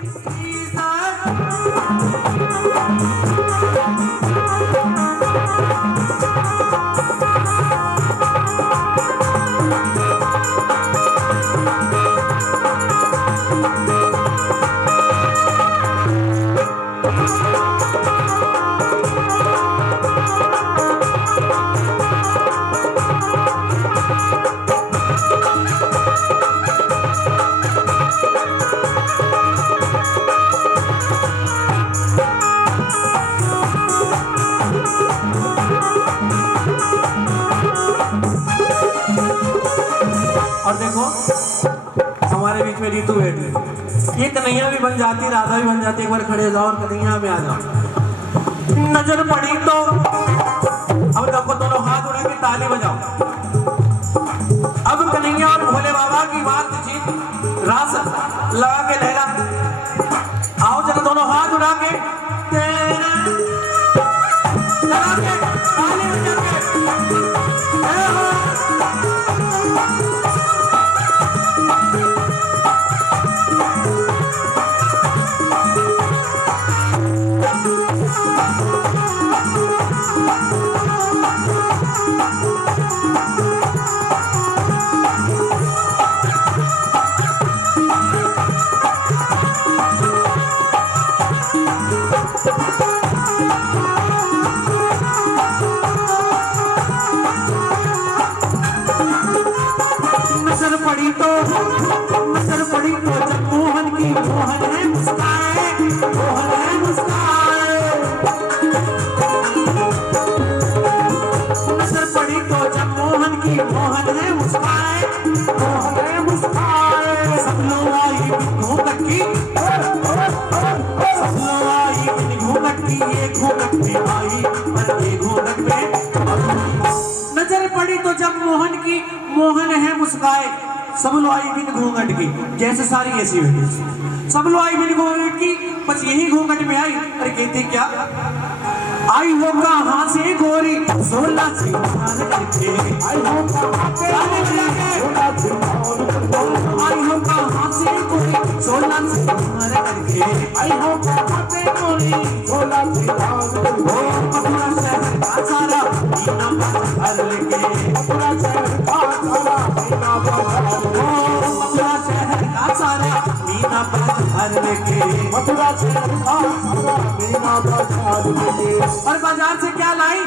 और देखो हमारे बीच में रीतू बैठी, ये कन्हैया भी बन जाती, राधा भी बन जाती। एक बार खड़े हो जाओ और कन्हैया में आ जाओ। नजर पड़ी तो अब देखो दोनों हाथ उड़ा के ताली बजाओ। अब कन्हैया और भोले बाबा की बातचीत रास लगा के लहरा। आओ जरा दोनों हाथ उड़ा के लगा के ताली बजा के नजर पड़ी तो जब मोहन की मोहन है मुस्काए, मोहन है मुस्काए। नजर पड़ी तो जब मोहन की मोहन है मुस्काए, मोहन है मुस्काए। सब लोग आई घूंघट की, सब लोग आई घूंघट की, ये घूंघट में आई और ये घूंघट में। नजर पड़ी तो जब मोहन की मोहन है मुस्काए, सब लो आई बिन घूंघट की। जैसे सारी ऐसी हुई, सब लो आई बिन घूंघट की, बस यही घूंघट में आई। अरे कहती क्या आई हो कहाँ से गोरी 16 सिंगार करके, आई हो कहाँ से गोरी 16 सिंगार करके, आई हो कहाँ से गोरी 16 सिंगार करके। मथुरा शहर का सारा मीना बाजार लेके, मथुरा शहर का सारा मीना बाजार, मथुरा शहर का सारा मीना बाजार लेके, मथुरा शहर का सारा मीना बाजार लेके। और बाजार से क्या लाई?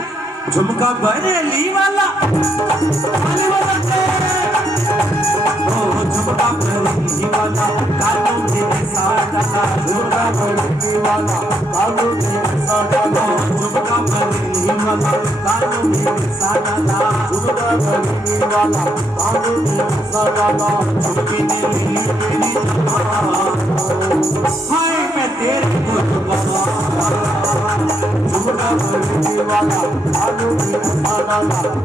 झुमका बरेली वाला, झुमका बरेली वाला कानों में साड़ा, झुमका बरेली वाला कानों में साड़ा, झुमका बरेली वाला कानों में साड़ा, झुमका बरेली वाला कानों में साड़ा। झुमके ने ली मेरी हाय मैं तेरे को झुमका बरेली वाला कानों में साड़ा,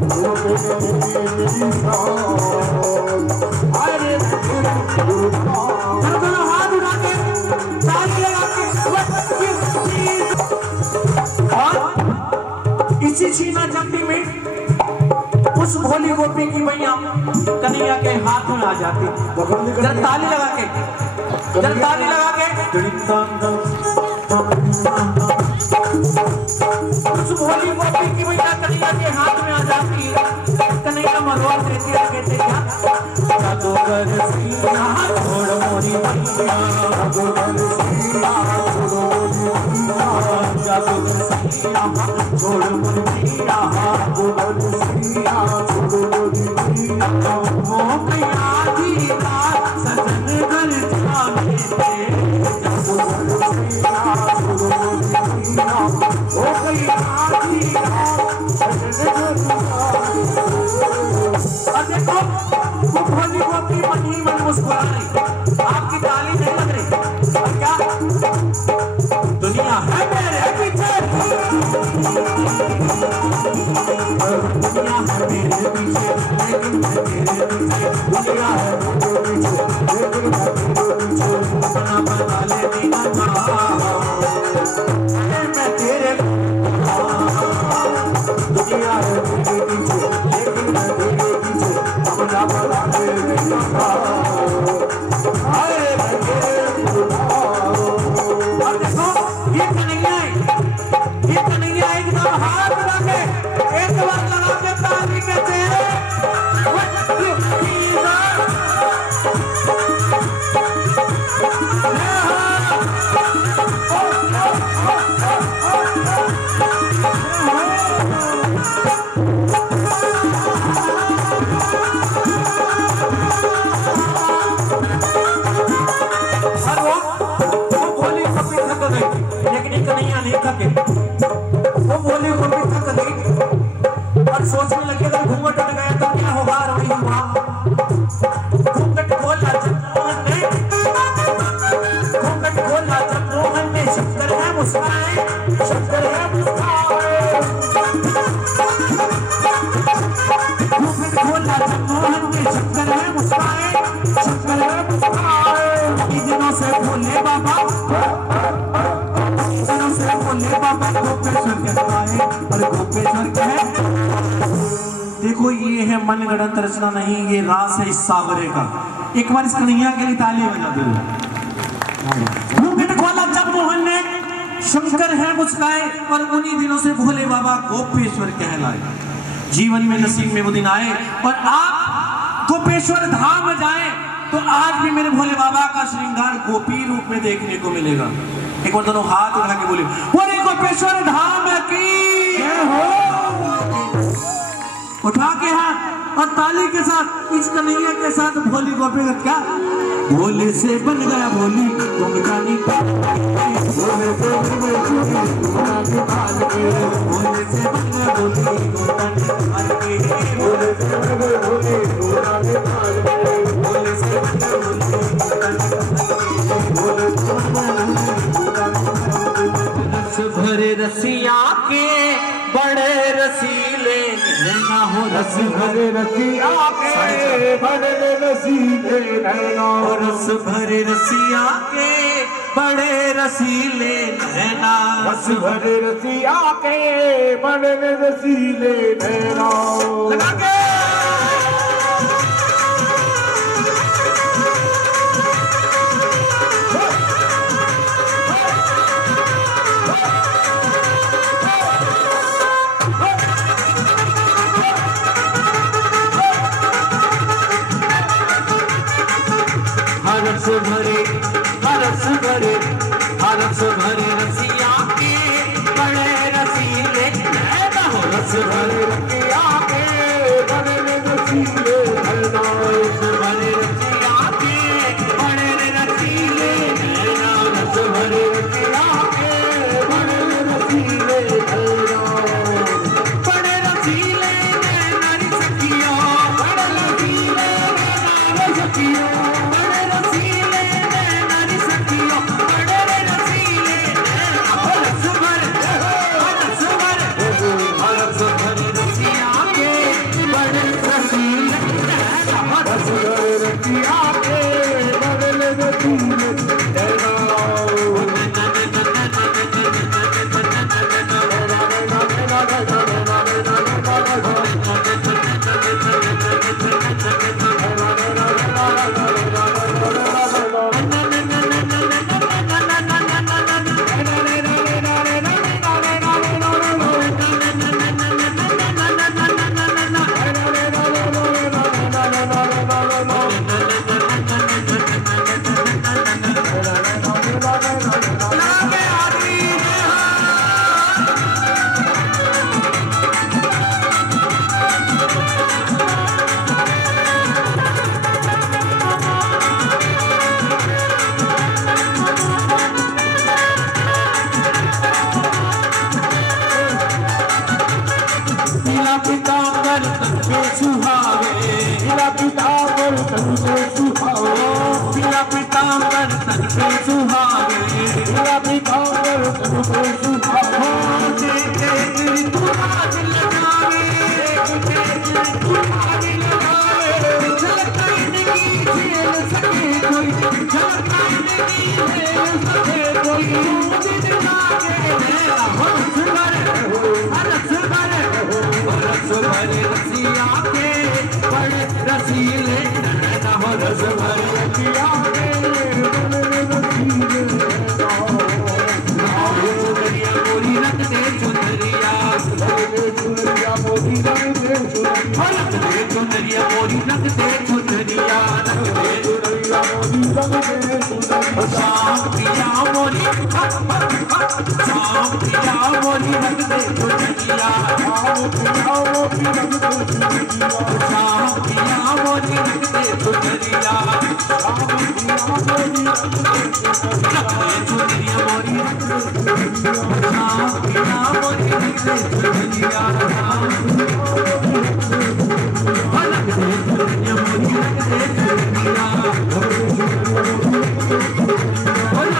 झुमके ने ली मेरी अरे दोनों हाथ उठा के ताली लगा के। और इसी छीना झपटी में उस भोली गोपी की मैया कन्हैया के हाथ में आ जाती। जरा ताली लगा के, जरा ताली लगा के। उस भोली गोपी की मैया कन्हैया के हाथ में आ जाती। कन्हैया मरवा देती है, कहते क्या जादूगर सिया छोड़ मोरी मैया, जादूगर सिया छोड़ मोरी मैया, जादूगर सिया छोड़ मोरी मैया, जादूगर सिया छोड़ मोरी मैया। वो कया दी रात सजन घर जाने दे, जादूगर सिया छोड़ मोरी मैया। वो कया दी रात सजन घर जाने दे। और देखो वो भोली गोपी मनी मन मुस्कुरा रही, आपकी ताली नहीं लग रही। और क्या दुनिया है मेरे पीछे, दुनिया है मेरे पीछे, लेकिन मैं तेरे पीछे, दुनिया है मेरे पीछे, लेकिन मैं तेरे पीछे। अपना बना ले दीना मैं तेरे, दुनिया है मेरे पीछे, लेकिन मैं तेरे पीछे। अपना बना ले दीना मुस्काए, शंकर है मुस्काए। गोपिन खोला जगमोहन के, शंकर है मुस्काए, शंकर है मुस्काए। कई दिनों से भोले बाबा, दिनों से भोले बाबा गोपेश्वर कहलाए, और गोपेश्वर कहे। देखो ये है मनगढ़ंत रचना नहीं, ये रास है इस सावरे का। एक बार इस कन्हैया के लिए तालियां बजा दो। गोपिन खोला जगमोहन ने, शंकर है मुस्काए, और उन्हीं दिनों से भोले बाबा गोपेश्वर कहलाए। जीवन में नसीब में वो दिन आए और आप गोपेश्वर धाम जाएं तो आज भी मेरे भोले बाबा का श्रृंगार गोपी रूप में देखने को मिलेगा। एक बार दोनों हाथ उठा के बोले, बोले गोपेश्वर धाम की जय हो। उठा के हाथ और ताली के साथ इस कन्हैया के साथ भोली गोपी का क्या भोले से बन गया भोली गोमतानी, भोले से बन गया भोली गोमतानी, भोले से बन गया भोली गोमतानी, भोले से बन गया भोली रस भरे रसिया के बड़े रसीले नैना हो, रस भरे रसिया के बड़े रसीले नैना, रस भरे रसिया के बड़े रसीले नैना, रस भरे रसिया के बड़े रसीले नैना। लगा के हरस भरे हरस भरे रसिया के बड़े रसीले नैना, रस भरे रसिया के बड़े रसीले नैना, रस भरे रसिया के बड़े रसीले नैना, रस भरे रसिया के बड़े रसीले नैना, बड़े रसीले नैना री सखिया, बड़े रसीले नैना री सखिया, Hola,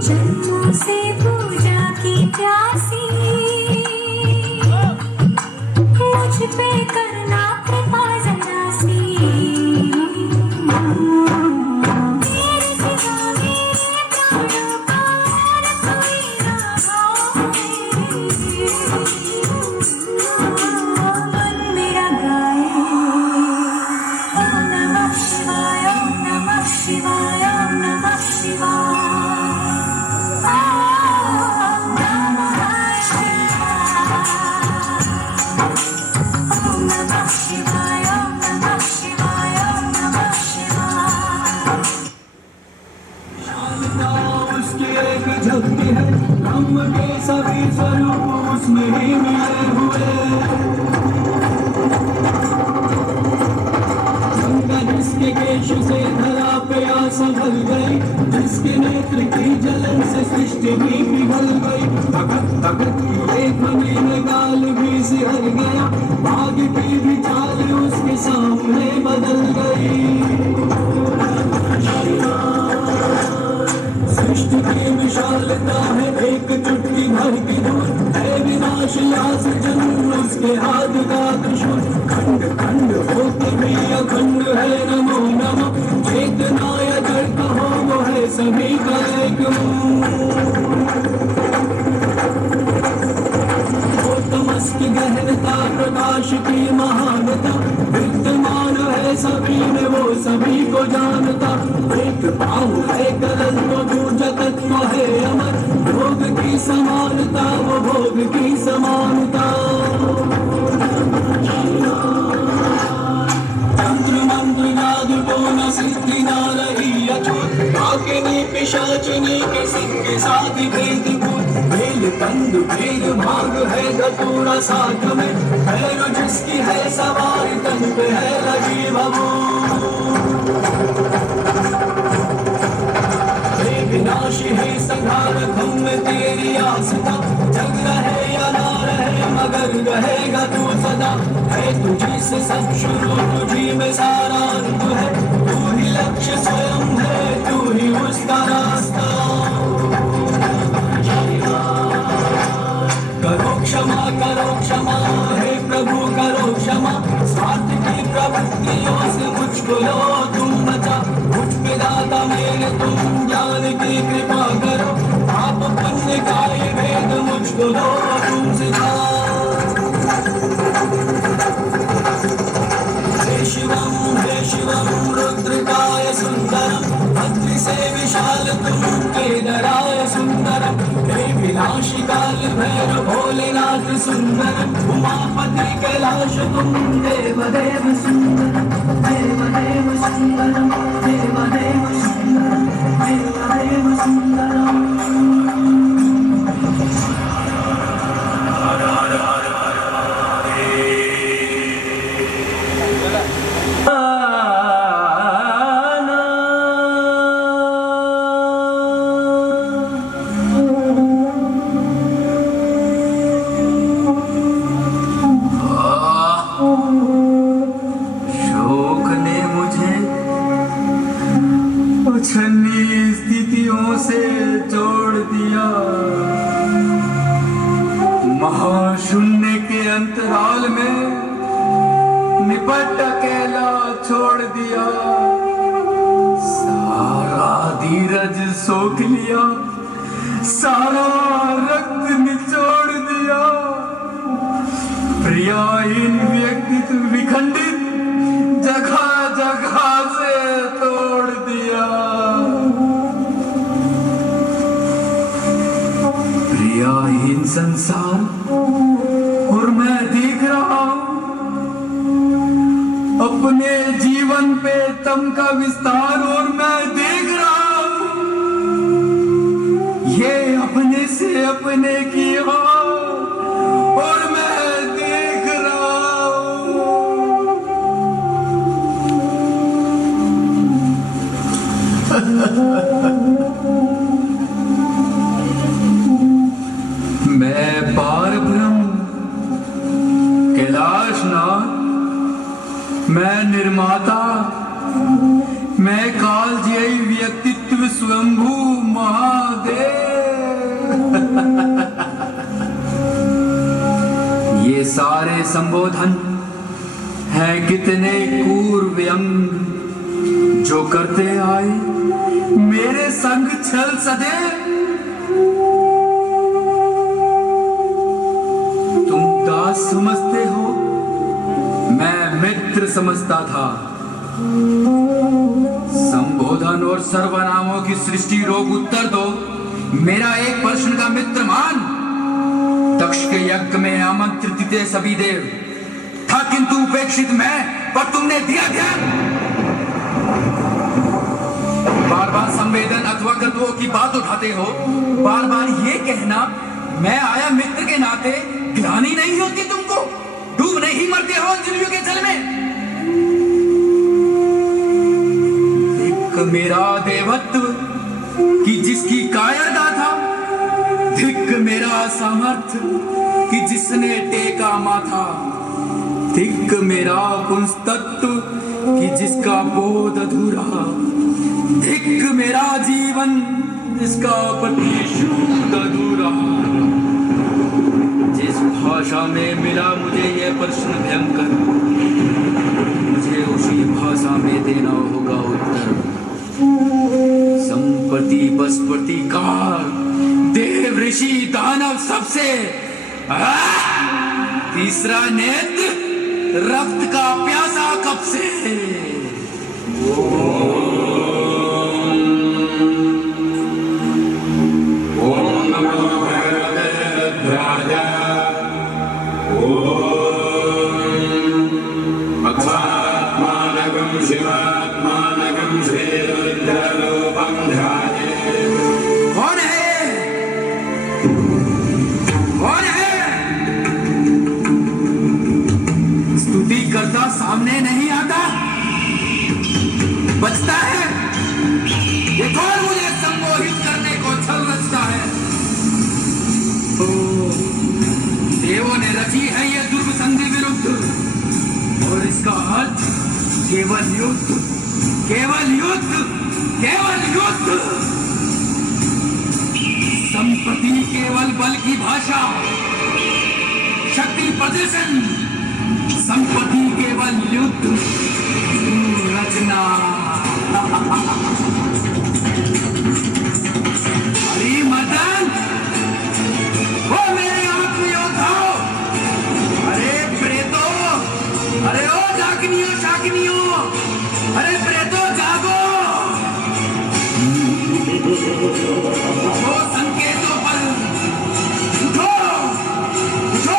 जन्मों से पूजा की प्यासी मुझ पे करना कृपा जरा सी तेरे सिवा मेरे प्राणों का और कोई ना हो मन मेरा गाए ओम नमः शिवाय ओम नमः शिवाय ओम नमः शिवाय सभी स्वरूप उसमें ही मिले हुए जिसके केश से धरा पे आशा भर गई, जिसके नेत्र की जलन से सृष्टि भी पिघल गई। तकत तकत एक में गाल भी सिहर गया, भाग्य की भी चाल उसके सामने बदल गई। सृष्टि की विशालता है एक चुटकी भर की धूल, है विनाशयास जन्म उसके हाथ का त्रिशूल। खंड खंड होके भी अखंड है नमो नमः, चेतना या जड़ कहो वो है सभी का एक तमस की गहनता प्रकाश की महानता, विद्यमान है सभी में वो सभी को जानता। एक पाँव है कलल तो दूजा तत्व है अमर, भोग की समानता वो भोग की समानता। तंत्र मंत्र जादू को न सिद्धि न रही अछूत, आके नी पिशा दालचीनी के संग साथ भेद फूल भेल कंद भेल भांग है धतूरा साथ में भैरव जिसकी है सवार तन पे है लगी विनाशी है संहार धम में तेरी आस्था जग रहे या ना रहे मगर रहेगा तू सदा है तुझी से सब शुरू तुझी में सारा अंत है तू ही लक्ष्य स्वयं है तू ही उसका रास्ता करो क्षमा हे प्रभु करो क्षमा स्वार्थ की प्रवृत्तियों से मुझको लो तुम बचा मुझ पे दाता मेरे तुम ज्ञान की कृपा करो आप पुण्य का ये भेद मुझको लो तुम सिखा हे शिवम रुद्रकाय सुंदरम भद्र से विशाल तुम केदाराय सुंदरम हे विनाशी काल भैरव भोलेनाथ सुंदरम उमापति कैलाश तुम देव देव सुंदरम देव देव सुंदरम देव देव सुंदरम देव देव सुंदरम महाशून्य के अंतराल में निपट अकेला छोड़ दिया सारा धीरज सोख लिया सारा रक्त निचोड़ दिया प्रियाहीन व्यक्तित्व विखंडित जगह जगह से तोड़ दिया प्रियाहीन संसार और मैं देख रहा हूं अपने जीवन पे तम का विस्तार और मैं देख रहा हूं ये अपने से अपने की हो और मैं देख रहा मैं पार ब्रह्म कैलाशनाथ मैं निर्माता मैं कालजयी व्यक्तित्व स्वयंभू महादेव ये सारे संबोधन हैं कितने क्रूर व्यंग जो करते आए मेरे संग छल सदैव समझते हो मैं मित्र समझता था संबोधन और सर्वनामों की सृष्टि रोग उत्तर दो मेरा एक प्रश्न का मित्र मान दक्ष के यज्ञ में आमंत्रित थे सभी देव था किंतु उपेक्षित मैं पर तुमने दिया ध्यान बार बार संवेदन अथवा कर्तव्यों की बात उठाते हो बार बार ये कहना मैं आया मित्र के नाते ग्लानि नहीं होती तुमको डूब नहीं मरते हो अंजलियों के जल में धिक्क मेरा देवत्व कि जिसकी कायरता था धिक्क मेरा सामर्थ्य कि जिसने टेका माथा धिक्क मेरा पुंस्तत्व कि जिसका बोध अधूरा धिक्क मेरा जीवन जिसका प्रतिशोध अधूरा जिस भाषा में मिला मुझे यह प्रश्न भयंकर मुझे उसी भाषा में देना होगा उत्तर संपत्ति बसपति काल देव ऋषि दानव सबसे तीसरा नेत्र रक्त का प्यासा कब से शिवात्मानकं श्रीरुद्ररूपं ध्याये केवल युद्ध, केवल युद्ध, केवल युद्ध। संपत्ति केवल बल की भाषा, शक्ति प्रदर्शन। संपत्ति केवल युद्ध रचना। अरे मदन, ओ मेरे आत्मयोद्धाओ, अरे प्रेतो, अरे ओ डाकिनियों शाकिनियों, अरे प्रेतो जागो। उठो संकेतों पर, उठो, उठो।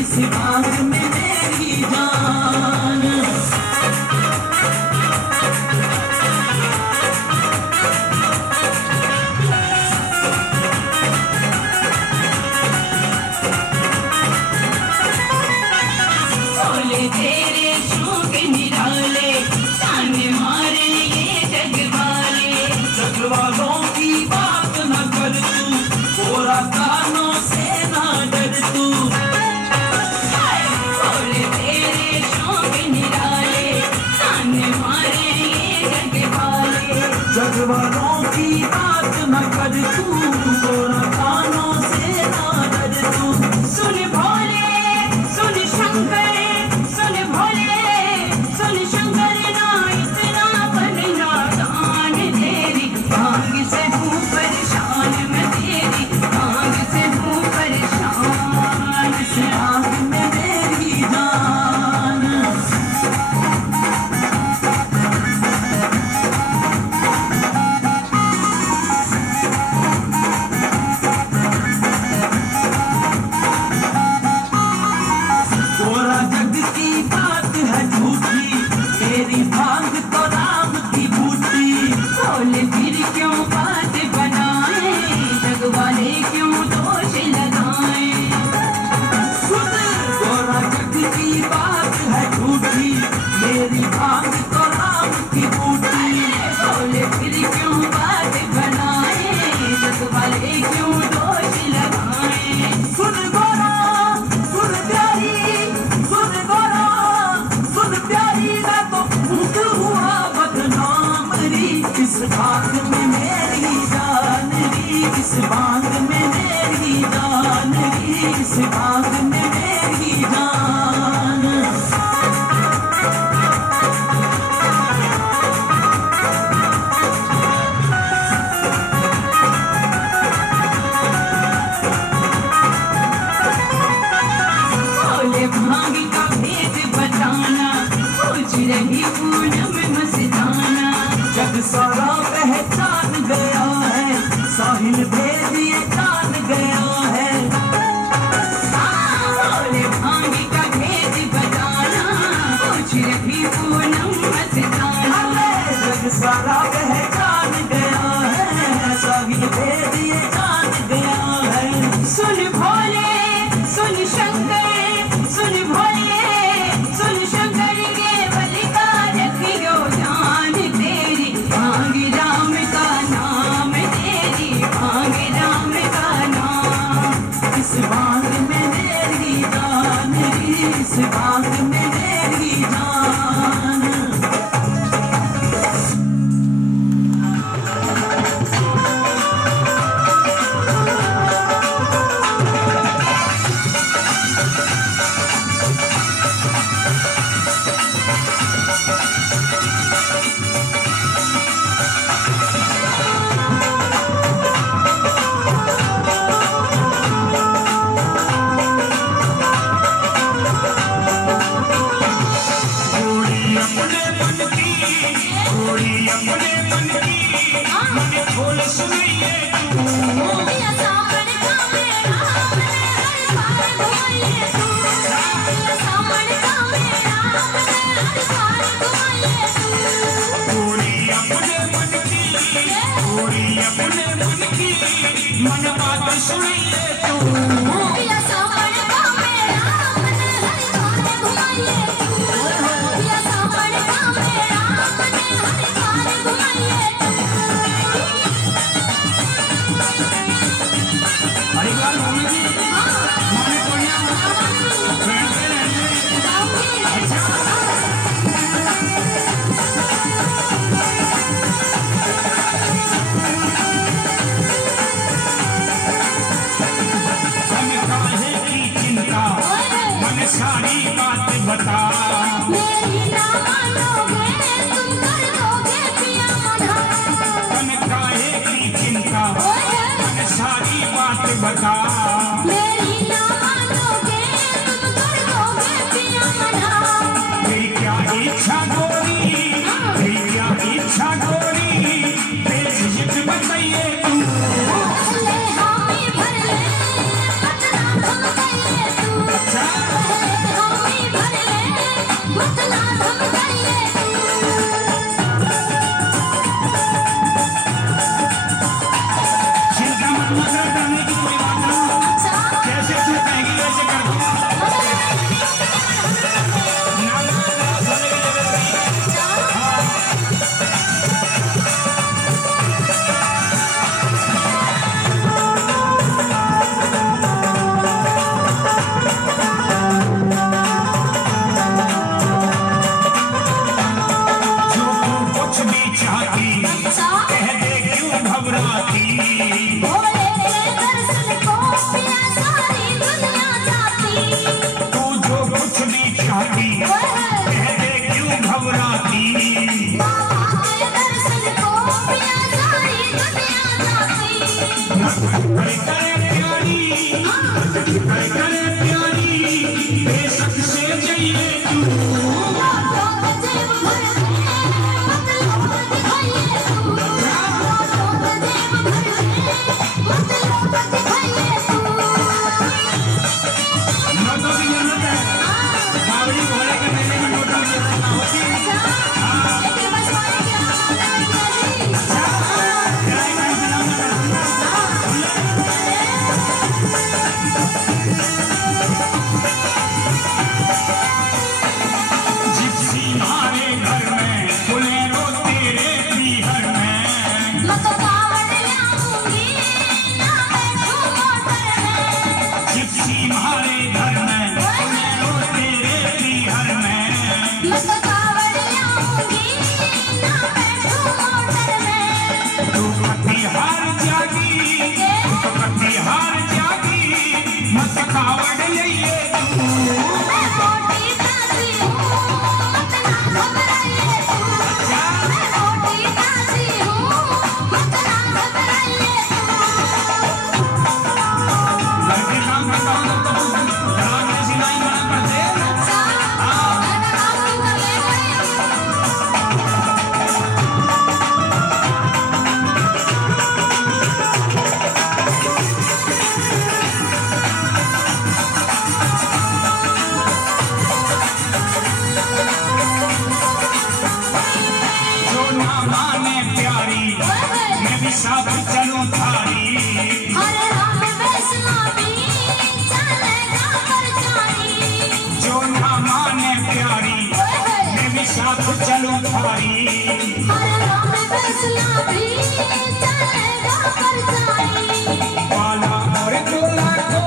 इस बाग में मेरी जान। बोले तेरे शौक निराले जान मारे ये जग वाले। जग वालों की बात न कर तू, थोड़ा कानों से ना डर तू। बोले तेरे शौक निराले जान मारे ये जग वाले। जग वालों की बात न कर तू, थोड़ा कानों से ना डर तू। सुन भोले सुन शंकर सुन भोले सुन शंकर ना इतना बनना दान तेरी भांग से हूँ परेशान मैं तेरी भांग से हूँ परेशान। इस बाग में मेरी जान। गोरा जग की बात है झूठी, तेरी भांग तो राम की बूटी। बोले फिर क्यों बात बनाए जग वाले क्यों दोष लगाए। गोरा जग की बात है झूठी, मेरी भांग तो राम की बूटी। बोले फिर क्यों बात बनाए जग वाले क्यों दोष लगाए। सुन गोरा सुन प्यारी, सुन गोरा सुन प्यारी, मैं तो भूख हुआ बदनाम री। इस बाग में मेरी जान री, इस बाग में मेरी जान री, इस बाग में मेरी जान। बोले भांग का भेद बताना पूछ रही पूनम मस्ताना। जग सारा पहचान गया है, साहिल भेद ये जान गया है। बोले भांग का भेद बताना पूछ रही पूनम मस्ताना। जग सारा पहचान गया है, साहिल भेद ये जान गया है। सुन भोले सुन शंकर सुन भोले सुन शंकर के बलि का रखियो ध्यान तेरी भांग राम का नाम तेरी भांग राम का नाम। इस बाग में मेरी जान री, इस बाग में मेरी जान। मन बात सुनिए तू, हरिद्वार भूमि जी माने कोनिया बैठते रहेंगे। हम काहे की चिंता, मन सारी बात बता। मेरी ना मानोगे तुम कर दोगे पिया मना। मन काहे की चिंता, मन सारी बात बता। मेरी ना मानोगे तुम कर दोगे पिया मना। तेरी क्या इच्छा गोरी, तेरी क्या इच्छा गोरी, बेझिझक बताइए तू। ले हामी भर ले अपना हम कहिए तू। अच्छा सुनाइए तू। नोटों की जरूरत है, बावड़ी घोड़े के मेले में नोटों की जरूरत होती है। जिप्सी हमारे घर में, बोलेरो तेरे पीहर में। जिप्सी हमारे घर में, बोलेरो तेरे पीहर में। तू कटिहार जागी, तू तो कटिहार जागी, मत कावड़ लइए तू। घर के काम करता हूँ तो दराज में सिलाई बना करते हैं। जो ना माने प्यारी, मैं भी साथ चलूं थारी। जो ना माने प्यारी, मैं भी साथ चलूं थारी। बाला और गोला को,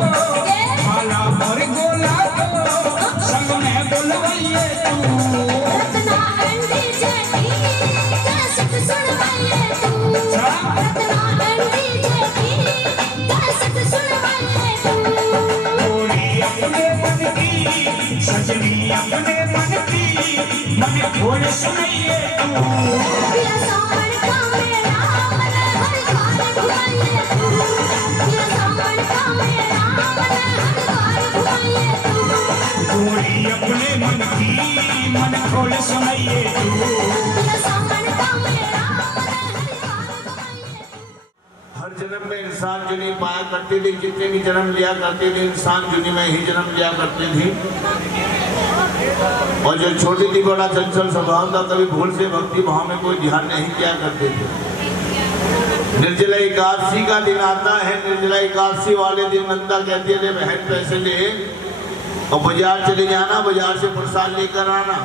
बाला और गोला को, संग में बुलवाइए तू। गोरी अपने मन की, सजनी अपने मन की, मन खोल सुनाइए तू। गोरी अपने मन की, मन खोल सुनाइए तू। हर जन्म में इंसान जुनी पाया करती थी, जितने भी जन्म लिया करते थे इंसान जुनी में ही जन्म लिया करती थी। और जो छोटी थी बड़ा चंचल स्वभाव था, कभी भूल से भक्ति भाव में कोई ध्यान नहीं किया करते थे। निर्जला एकादशी का दिन आता है, निर्जला एकादशी वाले दिन नंदा कहती है बहन पैसे ले और बाजार चले जाना, बाजार से प्रसाद लेकर आना।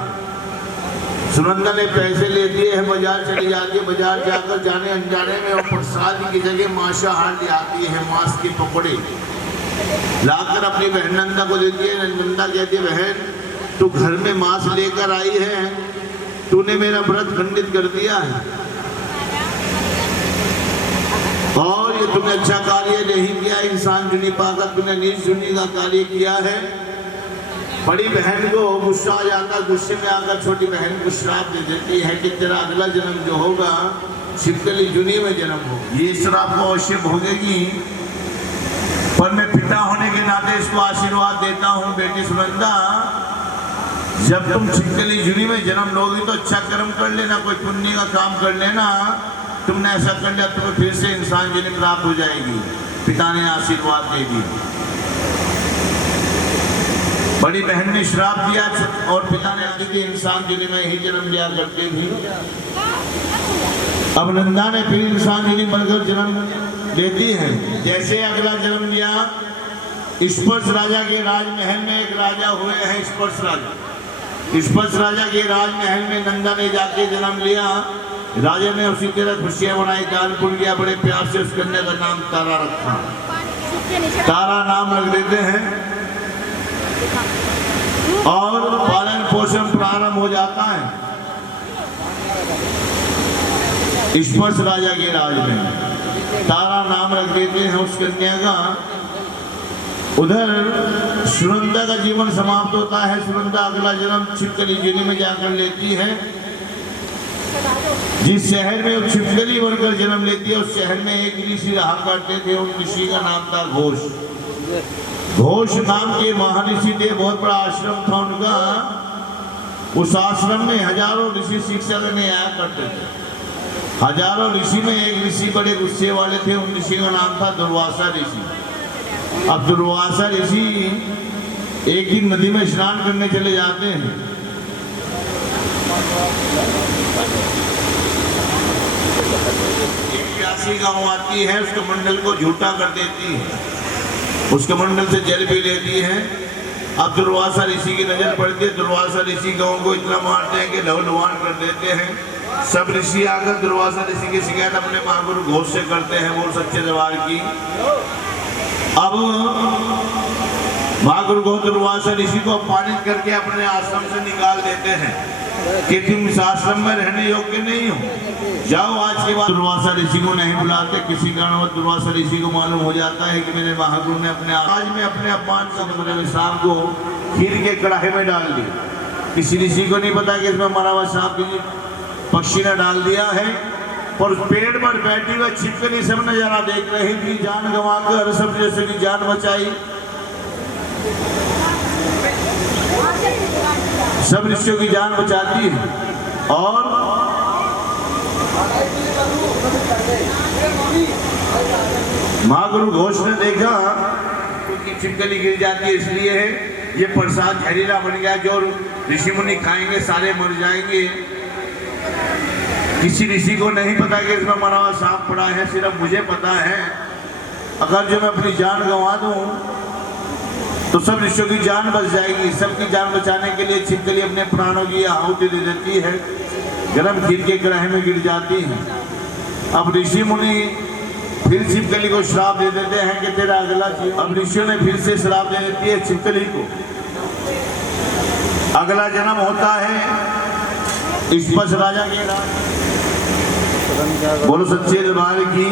सुनंदा ने पैसे ले दिए हैं, बाजार चली जाती है। बाजार जाकर जाने अनजाने में और प्रसाद की जगह मांसाहार ले आती है, मांस के पकौड़े लाकर अपनी बहन नंदा को देती है। नंदा कहती है बहन तू घर में मांस लेकर आई है, तूने मेरा व्रत खंडित कर दिया है और ये तूने अच्छा कार्य नहीं किया। इंसान जुनी पाकर तूने नीच जुनी का कार्य किया है। बड़ी बहन को गुस्सा आ जाता, गुस्से में आकर छोटी बहन को श्राप दे देती है कि तेरा अगला जन्म जो होगा छिपकली जुनी में जन्म हो। ये श्राप को अवश्य भोगेगी, पर मैं पिता होने के नाते इसको आशीर्वाद देता हूँ बेटी सुनंदा, जब तुम छिपकली जुनी में जन्म लोगी तो अच्छा कर्म कर लेना, कोई पुण्य का काम कर लेना। तुमने ऐसा कर लिया तुम्हें फिर से इंसान जुनी प्राप्त हो जाएगी। पिता ने आशीर्वाद दे दिया। बड़ी बहन ने श्राप दिया और पिता ने आदि के इंसान जुनी में ही जन्म लिया करती थी। अब नंदा ने फिर इंसान जुनी बनकर जन्म लेती है। जैसे अगला जन्म लिया, स्पर्श राजा के राजमहल में एक राजा हुए हैं, स्पर्श राजा। स्पर्श राजा के राजमहल में नंदा ने जाके जन्म लिया। राजा ने उसी तरह खुशियां बनाई, दान पुण्य किया, बड़े प्यार से उस कन्या का नाम तारा रखा। तारा नाम रख देते हैं और पालन पोषण प्रारंभ हो जाता है स्पर्श राजा के राज में। तारा नाम रख देते हैं उस कन्या का। उधर सुनंदा का जीवन समाप्त होता है। सुनंदा अगला जन्म छिपकली जुनी में जाकर लेती है। जिस शहर में वो छिपकली बनकर जन्म लेती है, उस शहर में एक ऋषि रहा करते थे। उन ऋषि का नाम था घोष। घोष नाम के महर्षि थे, बहुत बड़ा आश्रम था उनका। उस आश्रम में हजारों ऋषि शिक्षा लेने आया करते थे। हजारों ऋषि में एक ऋषि बड़े गुस्से वाले थे, उन ऋषि का नाम था दुर्वासा ऋषि। अब दुर्वासा ऋषि एक दिन नदी में स्नान करने चले जाते हैं। एक प्यासी गांव आती है, उसके मंडल को झूठा कर देती है, उसके मंडल से जल भी लेती है। अब दुर्वासा ऋषि की नजर पड़ती है, दुर्वासा ऋषि गांव को इतना मारते हैं कि लहूलुहान कर देते हैं। सब ऋषि आकर दुर्वासा ऋषि की शिकायत अपने महागुरु घोष से करते हैं, बोल सच्चे दरबार की। अब महागुरु घोष दुर्वासा ऋषि को अपमानित करके अपने आश्रम से निकाल देते हैं कि तुम इस आश्रम में रहने योग्य नहीं हो, जाओ आज के बाद। दुर्वासा ऋषि को नहीं बुलाते, किसी कारणवश दुर्वासा ऋषि को मालूम हो जाता है कि मेरे महागुरु ने आज में अपने अपमान से सांप को खीर के कड़ाहे में डाल दिया। किसी ऋषि को नहीं पता कि इसमें मरा हुआ सांप किसी पक्षी ने डाल दिया है। और उस पेड़ पर बैठी हुई छिपकली सब नजारा देख रही थी, जान गंवाकर सब जैसे की जान बचाई। सब ऋषियों की जान बचाती है। और महागुरु घोष ने देखा उनकी छिपकली गिर जाती है, इसलिए है ये प्रसाद जहरीला बन गया, जो ऋषि मुनि खाएंगे सारे मर जाएंगे। किसी ऋषि को नहीं पता कि इसमें मरा हुआ सांप पड़ा है, सिर्फ मुझे पता है। अगर जो मैं अपनी जान गंवा दूं तो सब ऋषियों की जान बच जाएगी। सबकी जान बचाने के लिए छिपकली अपने प्राणों की आहुति दे देती है, गर्म खीर के कड़ाहे में गिर जाती है। अब ऋषि मुनि फिर छिपकली को श्राप दे देते हैं कि तेरा अगला जीवन। अब ऋषियों ने फिर से श्राप दे देती है छिपकली को, अगला जन्म होता है इस्पस राजा के। बोलो सच्चे दरबार की।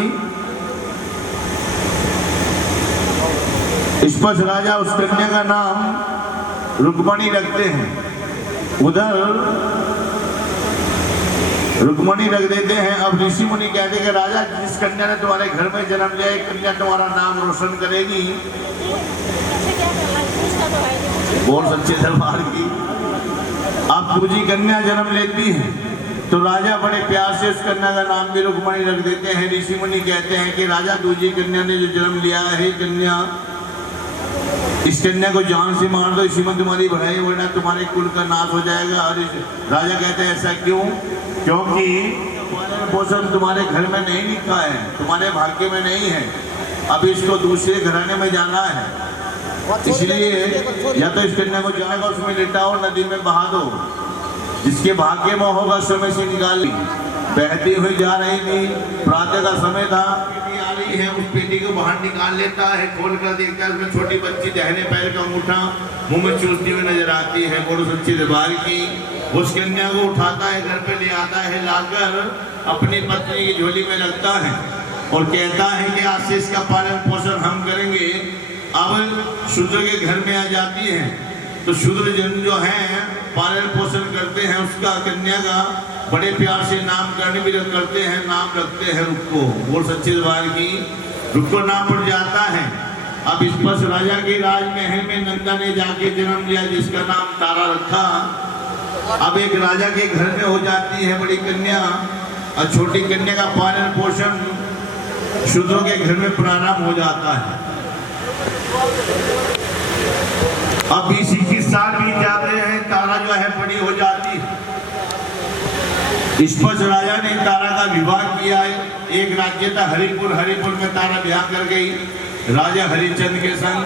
इस्पस राजा उस कन्या का नाम रुक्मणी रखते हैं, उधर रुक्मणी रख देते हैं। अब ऋषि मुनि कहते हैं कि राजा जिस कन्या ने तुम्हारे घर में जन्म लिया, एक कन्या तुम्हारा नाम रोशन करेगी। बोल सच्चे दरबार की। अब दूजी कन्या जन्म लेती है तो राजा बड़े प्यार से उस कन्या का नाम भी रुक्मणी रख देते हैं। ऋषि मुनि कहते हैं कि राजा दूजी कन्या ने जो जन्म लिया है, कन्या इस कन्या को जान से मार दो, इसी में तुम्हारी बढ़ाई वरना तुम्हारे कुल का नाश हो जाएगा। और राजा कहते हैं ऐसा क्यों? क्योंकि पोषण तुम्हारे घर में नहीं लिखा है, तुम्हारे भाग्य में नहीं है, अब इसको दूसरे घराने में जाना है, इसलिए या तो इस कन्या को जाएगा उसमें लिटाओ, नदी में बहा दो, जिसके भाग्य में होगा समय से निकाल ली। बहती हुई जा रही थी, प्रातः का समय था, पेटी आ रही है, उस पेटी को बाहर निकाल लेता है, खोल कर देखता है उसमें छोटी बच्ची दाहिने पैर का अंगूठा मुंह में चूसती हुई नजर आती है। बोलो सच्ची दरबार की। उस कन्या को उठाता है, घर पे ले आता है, लाकर अपनी पत्नी की झोली में रखता है और कहता है कि आज से इसका पालन पोषण हम करेंगे। अब शूद्र के घर में आ जाती है तो शूद्र जन जो है पालन पोषण करते हैं, उसका कन्या का बड़े प्यार से नामकरण भी करते हैं, नाम रखते हैं रुक्को। बोल सच्चे दरबार की। रुक्को नाम पड़ जाता है। अब इस्पस राजा के राजमहल में नंदा ने जाके जन्म लिया, जिसका नाम तारा रखा। अब एक राजा के घर में हो जाती है बड़ी कन्या, और छोटी कन्या का पालन पोषण शूद्रों के घर में प्रारंभ हो जाता है। अब 20-21 साल बीत जाते हैं, तारा जो है बड़ी हो जाती है। इस्पस राजा ने तारा का विवाह किया है। एक राज्य था हरिपुर, हरिपुर में तारा ब्याह कर गई। राजा हरिचंद के संग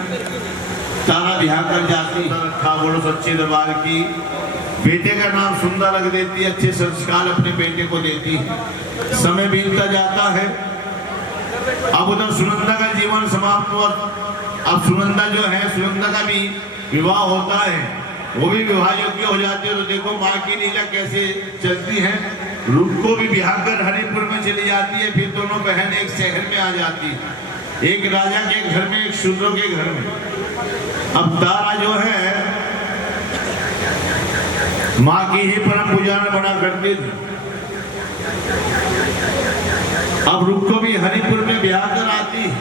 तारा ब्याह कर जाती था। बोलो सच्चे दरबार की। बेटे का नाम सुंदर रख देती, अच्छे संस्कार अपने बेटे को देती। समय बीतता जाता है। अब उधर सुनंदा का जीवन समाप्त हुआ। अब सुनंदा जो है, सुनंदा का भी विवाह होता है, वो भी विवाह योग्य हो जाती है। तो देखो माँ की लीला कैसे चलती है। रुक को भी ब्याह कर हरिपुर में चली जाती है। फिर दोनों बहन एक शहर में आ जाती है, एक राजा के घर में, एक शूद्रों के घर में। अब तारा जो है माँ की ही परम पूजा बना करती थी। अब रुक को भी हरिपुर में ब्याह कर आती है।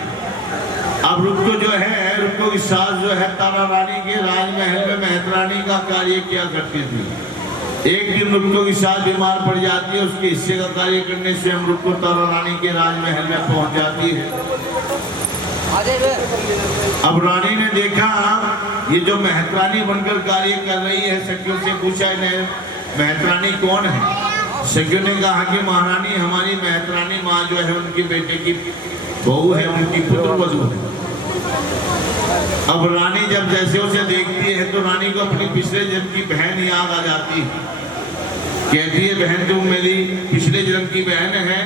अब रुक्को जो है, रुक्को की सास जो है तारा रानी के राजमहल में मेहतरानी का कार्य किया करती थी। एक दिन रुक्को की सास बीमार पड़ जाती है, उसके हिस्से का कार्य करने से हम रुक्को तारा रानी के राजमहल में पहुंच जाती है। अब रानी ने देखा ये जो मेहतरानी बनकर कार्य कर रही है, सखियों से पूछा मेहतरानी कौन है? सखियों ने कहा कि महारानी हमारी मेहतरानी माँ जो है उनके बेटे की बहू है, उनकी पुत्र वधू है। अब रानी जब जैसे उसे देखती है तो रानी को अपनी पिछले जन्म की बहन याद आ जाती है। कहती है बहन तुम मेरी पिछले जन्म की बहन है।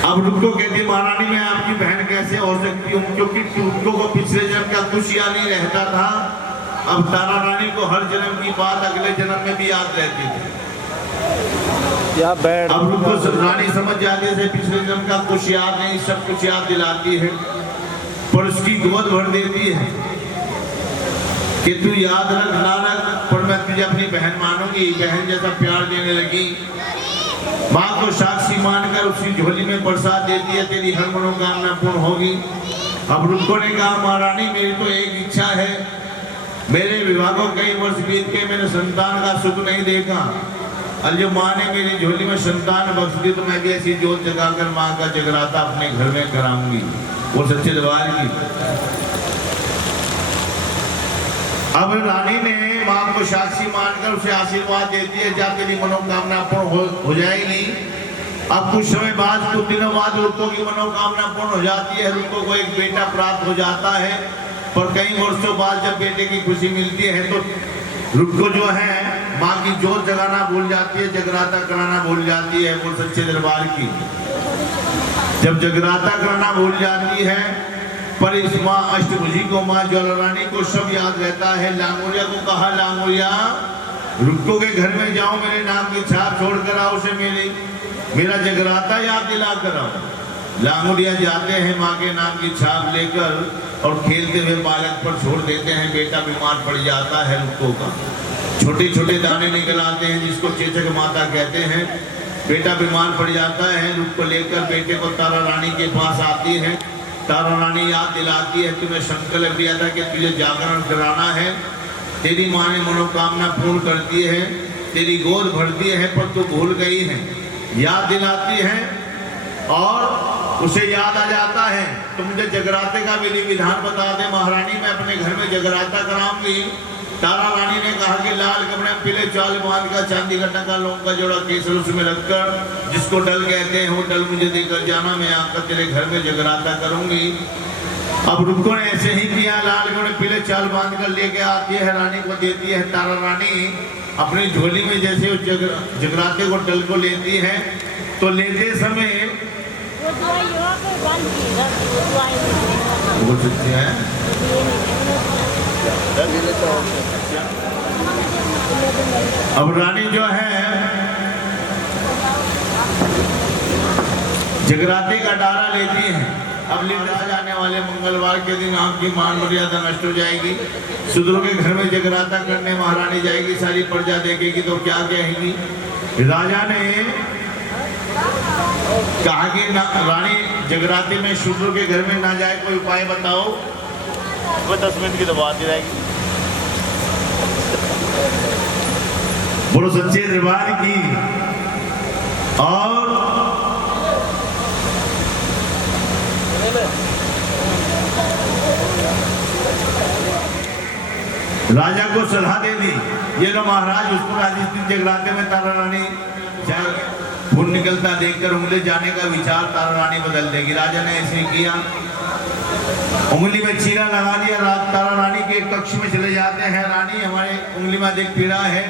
अब रुक्को कहती है महारानी मैं आपकी बहन कैसे हो सकती हूँ, क्योंकि रुक्को को पिछले जन्म का कुछ याद नहीं रहता था। अब तारा रानी को हर जन्म की बात अगले जन्म में भी याद रहती थी। अब रुक्को रानी समझ जाती है पिछले जन्म का कुछ याद नहीं, सब कुछ याद दिलाती है, पर उसकी गोद भर देती है कि तू याद रख ना रख, पर मैं तुझे अपनी बहन मानूंगी। बहन जैसा प्यार देने लगी, माँ को साक्षी मानकर उसकी झोली में प्रसाद देती है, तेरी हर मनोकामना पूर्ण होगी। अब रुक्को ने कहा महारानी मेरी तो एक इच्छा है, मेरे विवाह को कई वर्ष बीत के मैंने संतान का सुख नहीं देखा, और जो माँ ने मेरी झोली में संतान बख्श दी तो मैं भी ऐसी जोत जगाकर माँ का जगराता अपने घर में कराऊंगी। वो सच्चे दरबार की। अब रानी ने माँ को साक्षी मानकर उसे आशीर्वाद देती है, जा तेरी मनोकामना पूर्ण हो जाएगी। अब कुछ समय बाद, कुछ दिनों बाद रुक्को की मनोकामना पूर्ण हो जाती है। रुक्को को एक बेटा प्राप्त हो जाता है, पर कई वर्षों बाद जब बेटे की खुशी मिलती है तो रुक्को जो है माँ की जोत जगाना भूल जाती है, जगराता कराना भूल जाती है। वो सच्चे दरबार की। जब जगराता करना भूल जाती है, पर इस माँ अष्टभुजी को, माँ ज्वाला रानी को सब याद रहता है। लांगोरिया को कहा लांगोरिया रुक्को के घर में जाओ, मेरे नाम की छाप छोड़ कर आओ, उसे मेरा जगराता याद दिला कर आओ। लांगोरिया जाते हैं माँ के नाम की छाप लेकर और खेलते हुए बालक पर छोड़ देते हैं। बेटा बीमार पड़ जाता है रुक्को का, छोटे छोटे दाने निकल आते हैं जिसको चेचक माता कहते हैं। बेटा बीमार पड़ जाता है, रुक्को लेकर बेटे को तारा रानी के पास आती है। तारा रानी याद दिलाती है तुम्हें संकल्प लिया था कि तुझे जागरण कराना है, तेरी माँ ने मनोकामना पूर्ण करती है, तेरी गोद भरती है, पर तू भूल गई है। याद दिलाती है और उसे याद आ जाता है तो मुझे जगराते का विधि विधान बता दे महारानी, मैं अपने घर में जगराता कराऊंगी। तारा रानी ने कहा कि लाल कपड़े पीले चाल बांध का चांदी का टका लौंग का जोड़ा केसर उसमें रखकर, जिसको डल कहते हैं वो डल मुझे देकर जाना, मैं आकर तेरे घर में जगराता करूंगी। अब रुक्को ने ऐसे ही किया, लाल कपड़े पीले चाल बांध कर लेके आती है, रानी को देती है। तारा रानी अपनी झोली में जैसे जगराते को डल को लेती है तो लेते समय बोल सकते हैं अब रानी जो है जगराते का डाला लेती है। अब लिखा जाने वाले मंगलवार के दिन आपकी मान मर्यादा नष्ट हो जाएगी। शूद्रों के घर में जगराता करने महारानी जाएगी, सारी प्रजा देखेगी तो क्या कहेगी। राजा ने कहा कि रानी जगराते में शूद्रों के घर में ना जाए, कोई उपाय बताओ। वो 10 मिनट की तो बात ही रहेगी। बोलो सच्चे दरबार की। और राजा को सलाह दे दी, ये लो महाराज उसको राजस्थान जगराते में तारा रानी खून निकलता देखकर उंगली जाने का विचार तारा रानी बदल देगी। राजा ने ऐसे किया, उंगली में चीरा लगा दिया। तारा रानी के कक्ष में चले जाते हैं। रानी हमारे उंगली में देख पीड़ा है,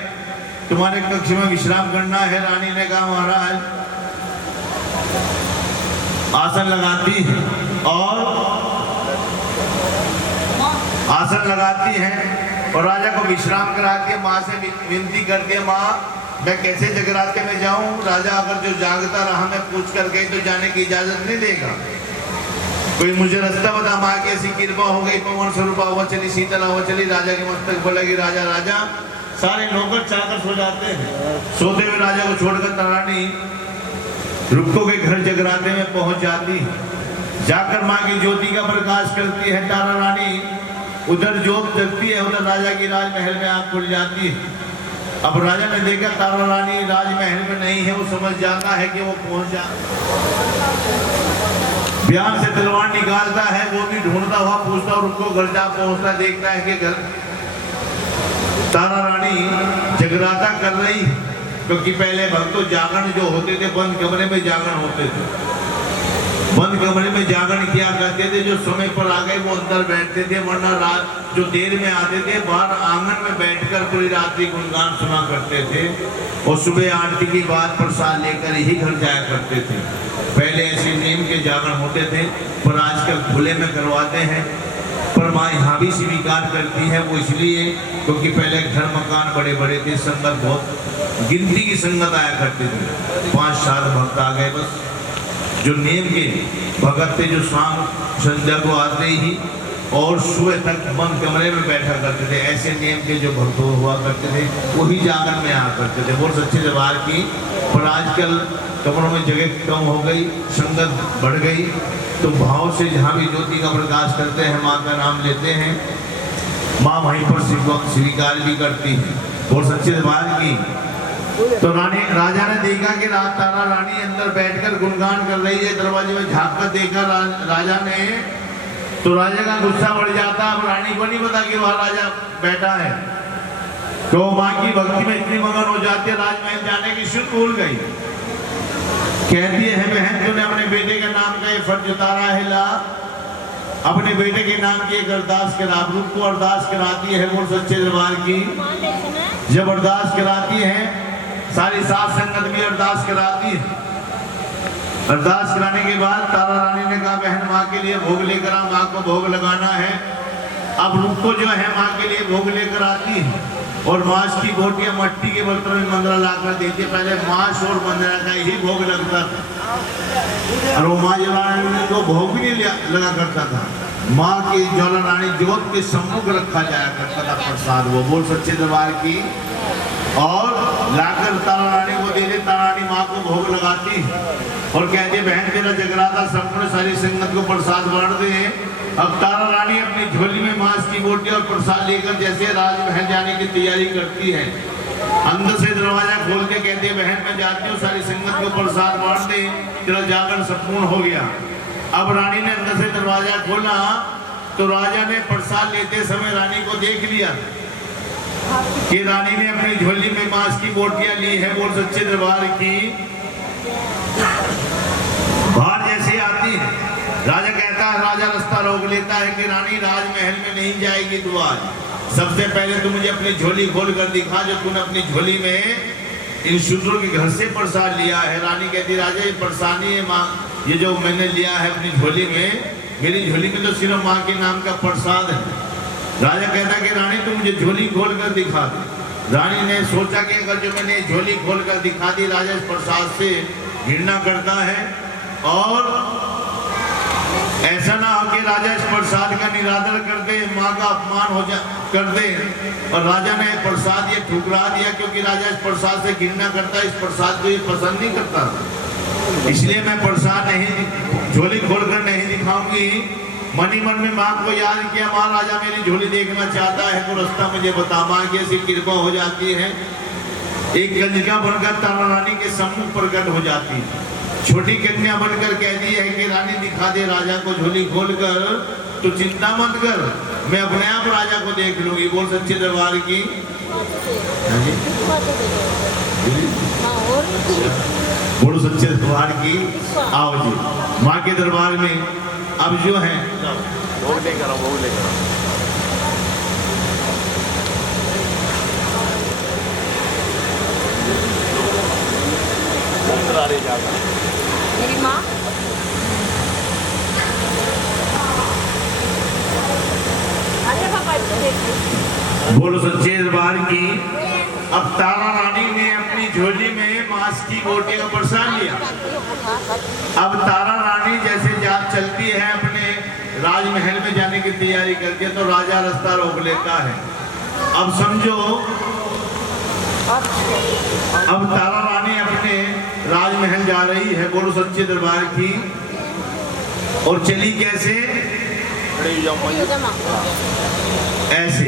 तुम्हारे कक्ष में विश्राम करना है। रानी ने कहा महाराज, आसन लगाती है और आसन लगाती है और राजा को विश्राम कराती है। माँ से विनती करती है, माँ मैं कैसे जगराते में जाऊं? राजा अगर जो जागता रहा मैं पूछ कर गई तो जाने की इजाजत नहीं देगा। कोई मुझे रास्ता बता। माँ की ऐसी कृपा हो गई, पवन स्वरूप हवा चली, शीतल हवा चली, राजा के मस्तक बोलेगी राजा राजा। सारे नौकर चाकर सो जाते हैं। सोते हुए राजा को छोड़कर तारानी रुक्को के घर जगराते में पहुंच जाती है। जाकर माँ की ज्योति का प्रकाश करती है तारा रानी। उधर ज्योत जगती है, उधर राजा की राजमहल में आग खुल जाती है। अब राजा ने देखा तारा रानी राजमहल में नहीं है, वो समझ जाता है कि वो पहुंचा। बयान से तलवार निकालता है, वो भी ढूंढता हुआ पूछता और उसको घर जा पहुंचता, देखता है कि घर तारा रानी जगराता कर रही, क्योंकि पहले भक्तों जागरण जो होते थे बंद कमरे में जागरण होते थे, बंद कमरे में जागरण किया करते थे। जो समय पर आ गए वो अंदर बैठते थे, वरना रात जो देर में आते थे बाहर आंगन में बैठकर पूरी रात्रि गुणगान सुना करते थे और सुबह आरती के बाद प्रसाद लेकर ही घर जाया करते थे। पहले ऐसे नियम के जागरण होते थे, पर आजकल खुले में करवाते हैं। पर माँ यहाँ भी स्वीकार करती है, वो इसलिए क्योंकि पहले घर मकान बड़े बड़े थे, संगत बहुत गिनती की संगत आया करते थे, 5-7 भक्त आ गए बस। जो नियम के भगत थे जो शाम संध्या को आते ही और सुबह तक बंद कमरे में बैठा करते थे, ऐसे नियम के जो भक्त हुआ करते थे वही जागरण में आ करते थे। बहुत सच्चे दरबार की। पर आजकल कमरों में जगह कम हो गई, संगत बढ़ गई, तो भाव से जहाँ भी ज्योति का प्रकाश करते हैं, माँ का नाम लेते हैं, माँ वहीं पर स्वीकार भी करती है। बहुत सच्चे दरबार की। तो राजा ने देखा कि तारा रानी अंदर बैठकर गुणगान कर रही है। दरवाजे में झांक कर देखा राजा ने, तो राजा का गुस्सा बढ़ जाता। अब रानी को नहीं पता कि वह राजा बैठा है, तो माँ की भक्ति में इतनी मगन हो जाती है, राजमहल जाने की शुद्ध भूल गई। कहती है बहन, तूने अपने बेटे के नाम का ये फर्ज उतारा है, ला अपने बेटे के नाम की एक अरदास करा। रूप को अरदास कराती है वो सच्चे दरबार की। जब अरदास कराती है, सारी सात संगत भी अरदास कराती है। अरदास कराने के बाद तारा रानी ने कहा, बहन माँ के लिए भोग लेकर आ, माँ को भोग लगाना है। अब रूप को जो है माँ के लिए भोग लेकर आती है और मांस की बोटियां मट्टी के बर्तन में मंदरा लाकर देती है। पहले मांस और मंदरा का ही भोग लगता था और वो माँ ज्वाला रानी को भोग भी नहीं लगा करता था। माँ की ज्वाला रानी ज्योत के सम्मुख रखा जाया करता था प्रसाद, वो बोल सच्चे दरबार की। और लाकर तारा रानी को दे दे। तारा रानी माँ को भोग लगाती और कहती है, बहन तेरा जगराता संपूर्ण सारी संगत को प्रसाद बांट दे। अब तारा रानी अपनी झोली में मांस की बोटी और प्रसाद लेकर जैसे राजमहल जाने की तैयारी करती है, अंदर से दरवाजा खोल के कहती है, बहन मैं जाती हूँ, सारी संगत को प्रसाद बांट दे, तेरा जागरण संपूर्ण हो गया। अब रानी ने अंदर से दरवाजा खोला तो राजा ने प्रसाद लेते समय रानी को देख लिया कि रानी ने अपनी झोली में मांस की बोटियां ली है। बोल सच्चे दरबार की। बाहर जैसे आती है, राजा कहता है, राजा रास्ता रोक लेता है कि रानी राजमहल में नहीं जाएगी तू आज। सबसे पहले तू मुझे अपनी झोली खोल कर दिखा, जो तूने अपनी झोली में इन शूद्रों के घर से प्रसाद लिया है। रानी कहती, राजा ये प्रसाद नहीं है माँ, ये जो मैंने लिया है अपनी झोली में, मेरी झोली में तो सिर्फ माँ के नाम का प्रसाद है। राजा कहता कि रानी तू मुझे झोली खोल कर दिखा दे। रानी ने सोचा कि अगर जो मैंने झोली खोल कर दिखा दी, राजा इस प्रसाद से घृणा करता है और ऐसा ना हो कि राजा इस प्रसाद का निरादर कर दे, माँ का अपमान कर दे। और राजा ने प्रसाद ये ठुकरा दिया, क्योंकि राजा इस प्रसाद से घृणा करता है, इस प्रसाद को ये पसंद नहीं करता। इसलिए मैं प्रसाद नहीं, झोली खोलकर नहीं दिखाऊंगी। मनी मन में माँ को याद किया, माँ राजा मेरी झोली देखना चाहता है तो रास्ता मुझे बता। माँ की ऐसी कृपा हो जाती है, एक कंजिका बनकर तारा रानी के सम्मुख प्रकट हो जाती है। छोटी कन्या बनकर कहती है कि रानी दिखा दे राजा को झोली खोलकर, तो चिंता मत कर, मैं अपने आप राजा को देख लूंगी। बोल सच्चे दरबार की। बोलो सच्चे दरबार की। आओ जी माँ के दरबार में। अब जो है भोग लेकर आओ, भोग लेकर आओ। मेरी माँ बोलो सच्चे दरबार की। अब तारा रानी ने अपनी झोली में मांस की बोटी का प्रसाद लिया। अब तारा रानी जैसे चलती है अपने राजमहल में जाने की तैयारी करके, तो राजा रास्ता रोक लेता है। अब समझो, अब तारा रानी अपने राजमहल जा रही है। बोलो सच्चे दरबार की। और चली कैसे? ऐसे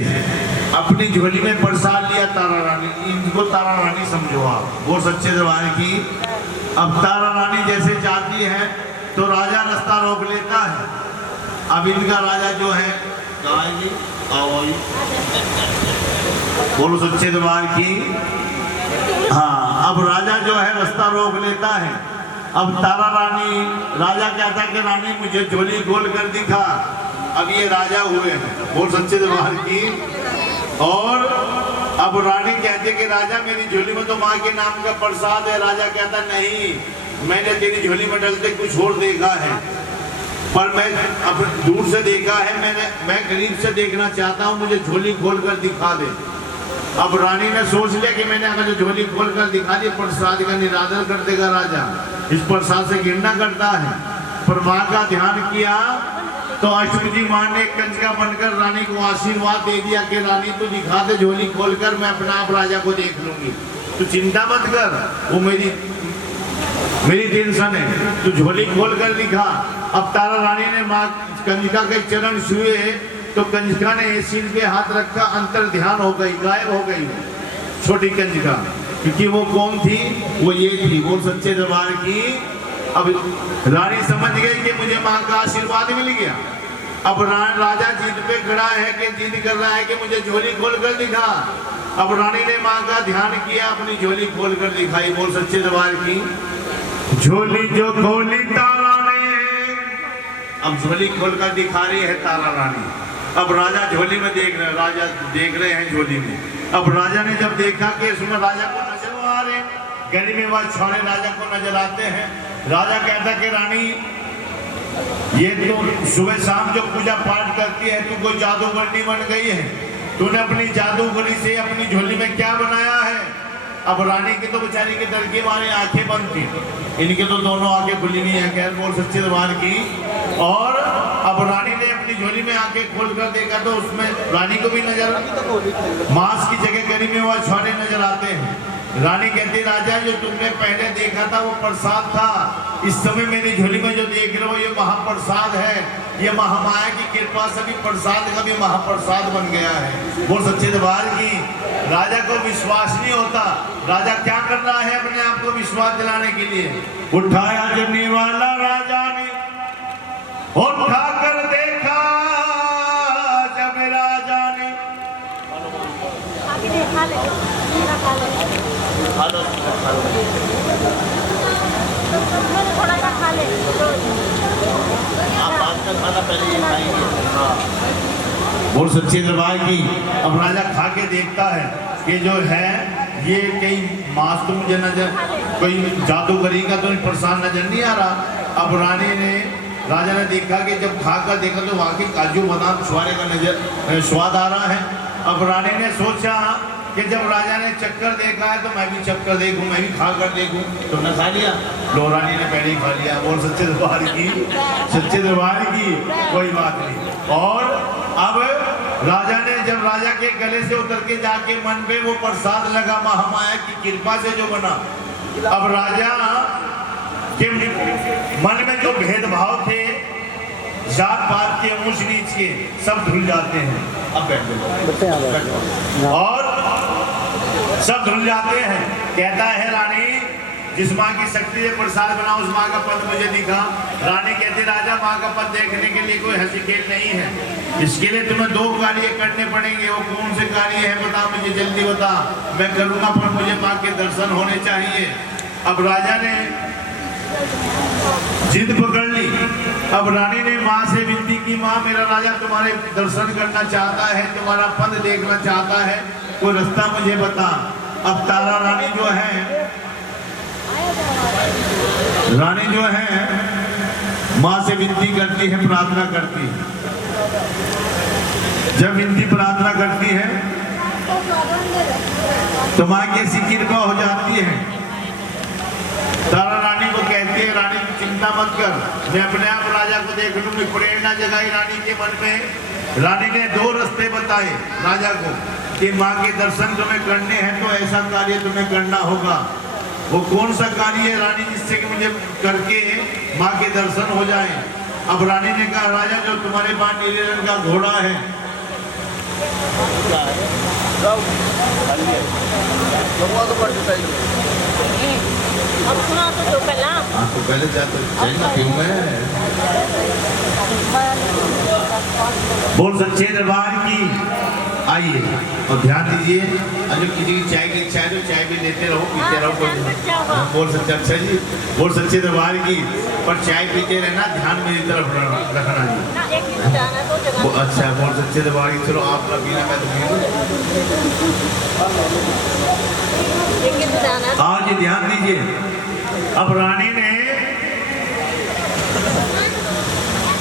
अपनी झोली में प्रसाद लिया तारा रानी, इनको तारा रानी समझो आप, वो सच्चे दरबार की। अब तारा रानी जैसे जाती है तो राजा रास्ता रोक लेता है। अब इनका राजा जो है कहाँ है जी? आओ जी, बोलो सच्चे दरबार की। हाँ, अब राजा जो है रास्ता रोक लेता है। अब तारा रानी, राजा कहता है कि रानी मुझे झोली खोल कर दिखा। अब ये राजा हुए हैं, बोल सच्चे दरबार की। और अब रानी कहती कि राजा मेरी झोली में तो माँ के नाम का प्रसाद है। राजा कहता नहीं, मैंने तेरी झोली में डलते कुछ और देखा है, पर मैं अब दूर से देखा है, मैं करीब से देखना चाहता हूँ, मुझे झोली खोल कर दिखा दे। अब रानी ने सोच लिया कि मैंने अगर झोली खोल कर दिखा दी प्रसाद का निरादर कर देगा राजा, इस प्रसाद से घृणा करता है। पर माँ का ध्यान किया तो अष्टभुजी माँ ने कंजका बनकर रानी को आशीर्वाद दे दिया कि रानी तू दिखा दे झोली खोलकर, मैं अपना आप राजा को देख लूंगी, तू चिंता मत कर, वो मेरी टेंशन है, तू झोली खोल कर दिखा। अब तारा रानी ने माँ कंजका के चरण छुए तो कंजका ने सिर पे हाथ रखा, अंतर ध्यान हो गई, गायब हो गई छोटी कंजका, क्योंकि वो कौन थी? वो ये थी, वो सच्चे दरबार की। अब रानी समझ गई कि मुझे माँ का आशीर्वाद मिल गया। अब राजा जिद पे खड़ा है कि जिद कर रहा है कि मुझे झोली खोल कर दिखा। अब रानी ने माँ का ध्यान किया, अपनी झोली खोल कर दिखाई, बोल सच्चे दरबार की। झोली जो खोली तारा ने, अब झोली खोल कर दिखा रही है तारा रानी। अब राजा झोली में देख रहे, राजा देख रहे हैं झोली में। अब राजा ने जब देखा कि इसमें राजा को नजर आ रहे, गली में वह छोरे राजा को नजर आते हैं। राजा कहता कि रानी ये तो सुबह शाम जो पूजा पाठ करती है, तू कोई जादूगरनी बन गई है, तूने अपनी जादूगरी से अपनी झोली में क्या बनाया है? अब रानी की तो बेचारी के डर की मारे आंखें बंद थी, इनके तो दोनों आंखें खुली नहीं है, खैर बोल सच्चे दरबार की। और अब रानी ने अपनी झोली में आंखें खोल कर देखा तो उसमें रानी को भी नजर, मांस की जगह गली में वह छोरे नजर आते हैं। रानी कहती राजा जो तुमने पहले देखा था वो प्रसाद था, इस समय मेरी झोली में जो देख रहे हो ये महाप्रसाद है, ये महामाया की कृपा से भी प्रसाद का भी महाप्रसाद बन गया है, बोल सच्चे दरबार की। राजा को विश्वास नहीं होता, राजा क्या कर रहा है अपने आप को विश्वास दिलाने के लिए? उठाया जनी वाला राजा ने, उठा कर देखा जब राजा ने, बोल सच्चे दरबार की। अब राजा खा के देखता है कि जो है ये कहीं मांस तो मुझे नजर, कोई जादूगरी का तो प्रसाद नजर नहीं आ रहा। अब राजा ने देखा कि जब खाकर देखा तो वाकई काजू बादाम छुआरे का नजर स्वाद आ रहा है। अब रानी ने सोचा कि जब राजा ने चक्कर देखा है तो मैं भी चक्कर देखूं, मैं भी खा कर देखूं, तुमने खा लिया? लो रानी ने पहले ही खा लिया, बोल सच्चे दरबार की, सच्चे दरबार की, कोई बात नहीं। और अब राजा ने जब राजा के गले से उतर के जाके मन पे वो प्रसाद लगा महामाया की कृपा से जो बना, अब राजा के मन में जो भेदभाव थे, जात पात के, ऊंच नीच के, सब धुल जाते हैं। अब बैठो और सब धुल जाते हैं। कहता है रानी जिस माँ की शक्ति से प्रसाद बना उस माँ का पद मुझे दिखा। रानी कहती राजा माँ का पद देखने के लिए कोई हंसी खेल नहीं है, इसके लिए तुम्हें 2 कार्य करने पड़ेंगे। वो कौन से कार्य है बता, मुझे जल्दी बता, मैं करूँगा, पर मुझे माँ के दर्शन होने चाहिए। अब राजा ने जिद पकड़ ली। अब रानी ने माँ से विनती की, माँ मेरा राजा तुम्हारे दर्शन करना चाहता है, तुम्हारा पद देखना चाहता है, कोई रास्ता मुझे बता। अब तारा रानी जो है माँ से विनती करती है, प्रार्थना करती है। जब विनती प्रार्थना करती है तो माँ की ऐसी कृपा हो जाती है। तारा रानी को कहती है रानी चिंता मत कर, मैं अपने आप राजा को देख लूंगी। प्रेरणा जगाई रानी के मन में। रानी ने 2 रास्ते बताए राजा को कि माँ के दर्शन तुम्हें करने हैं तो ऐसा कार्य तुम्हें करना होगा। वो कौन सा कार्य है रानी जिससे कि मुझे करके माँ के दर्शन हो जाए? अब रानी ने कहा राजा जो तुम्हारे पास नीले रंग का घोड़ा है आपको पहले क्यों मैं बोल सच्चे दरबार की आइए और ध्यान दीजिए। अगर किसी की चाय की इच्छा है तो चाय भी लेते रहो पीते रहो। बोल सच्चे अच्छा जी बोल सच्चे दरबार की पर चाय पीते रहना ध्यान मेरी तरफ रखना जी। अच्छा बोल सच्चे दरबार की चलो आप पीना मैं तो आज जी ध्यान दीजिए। अब रानी ने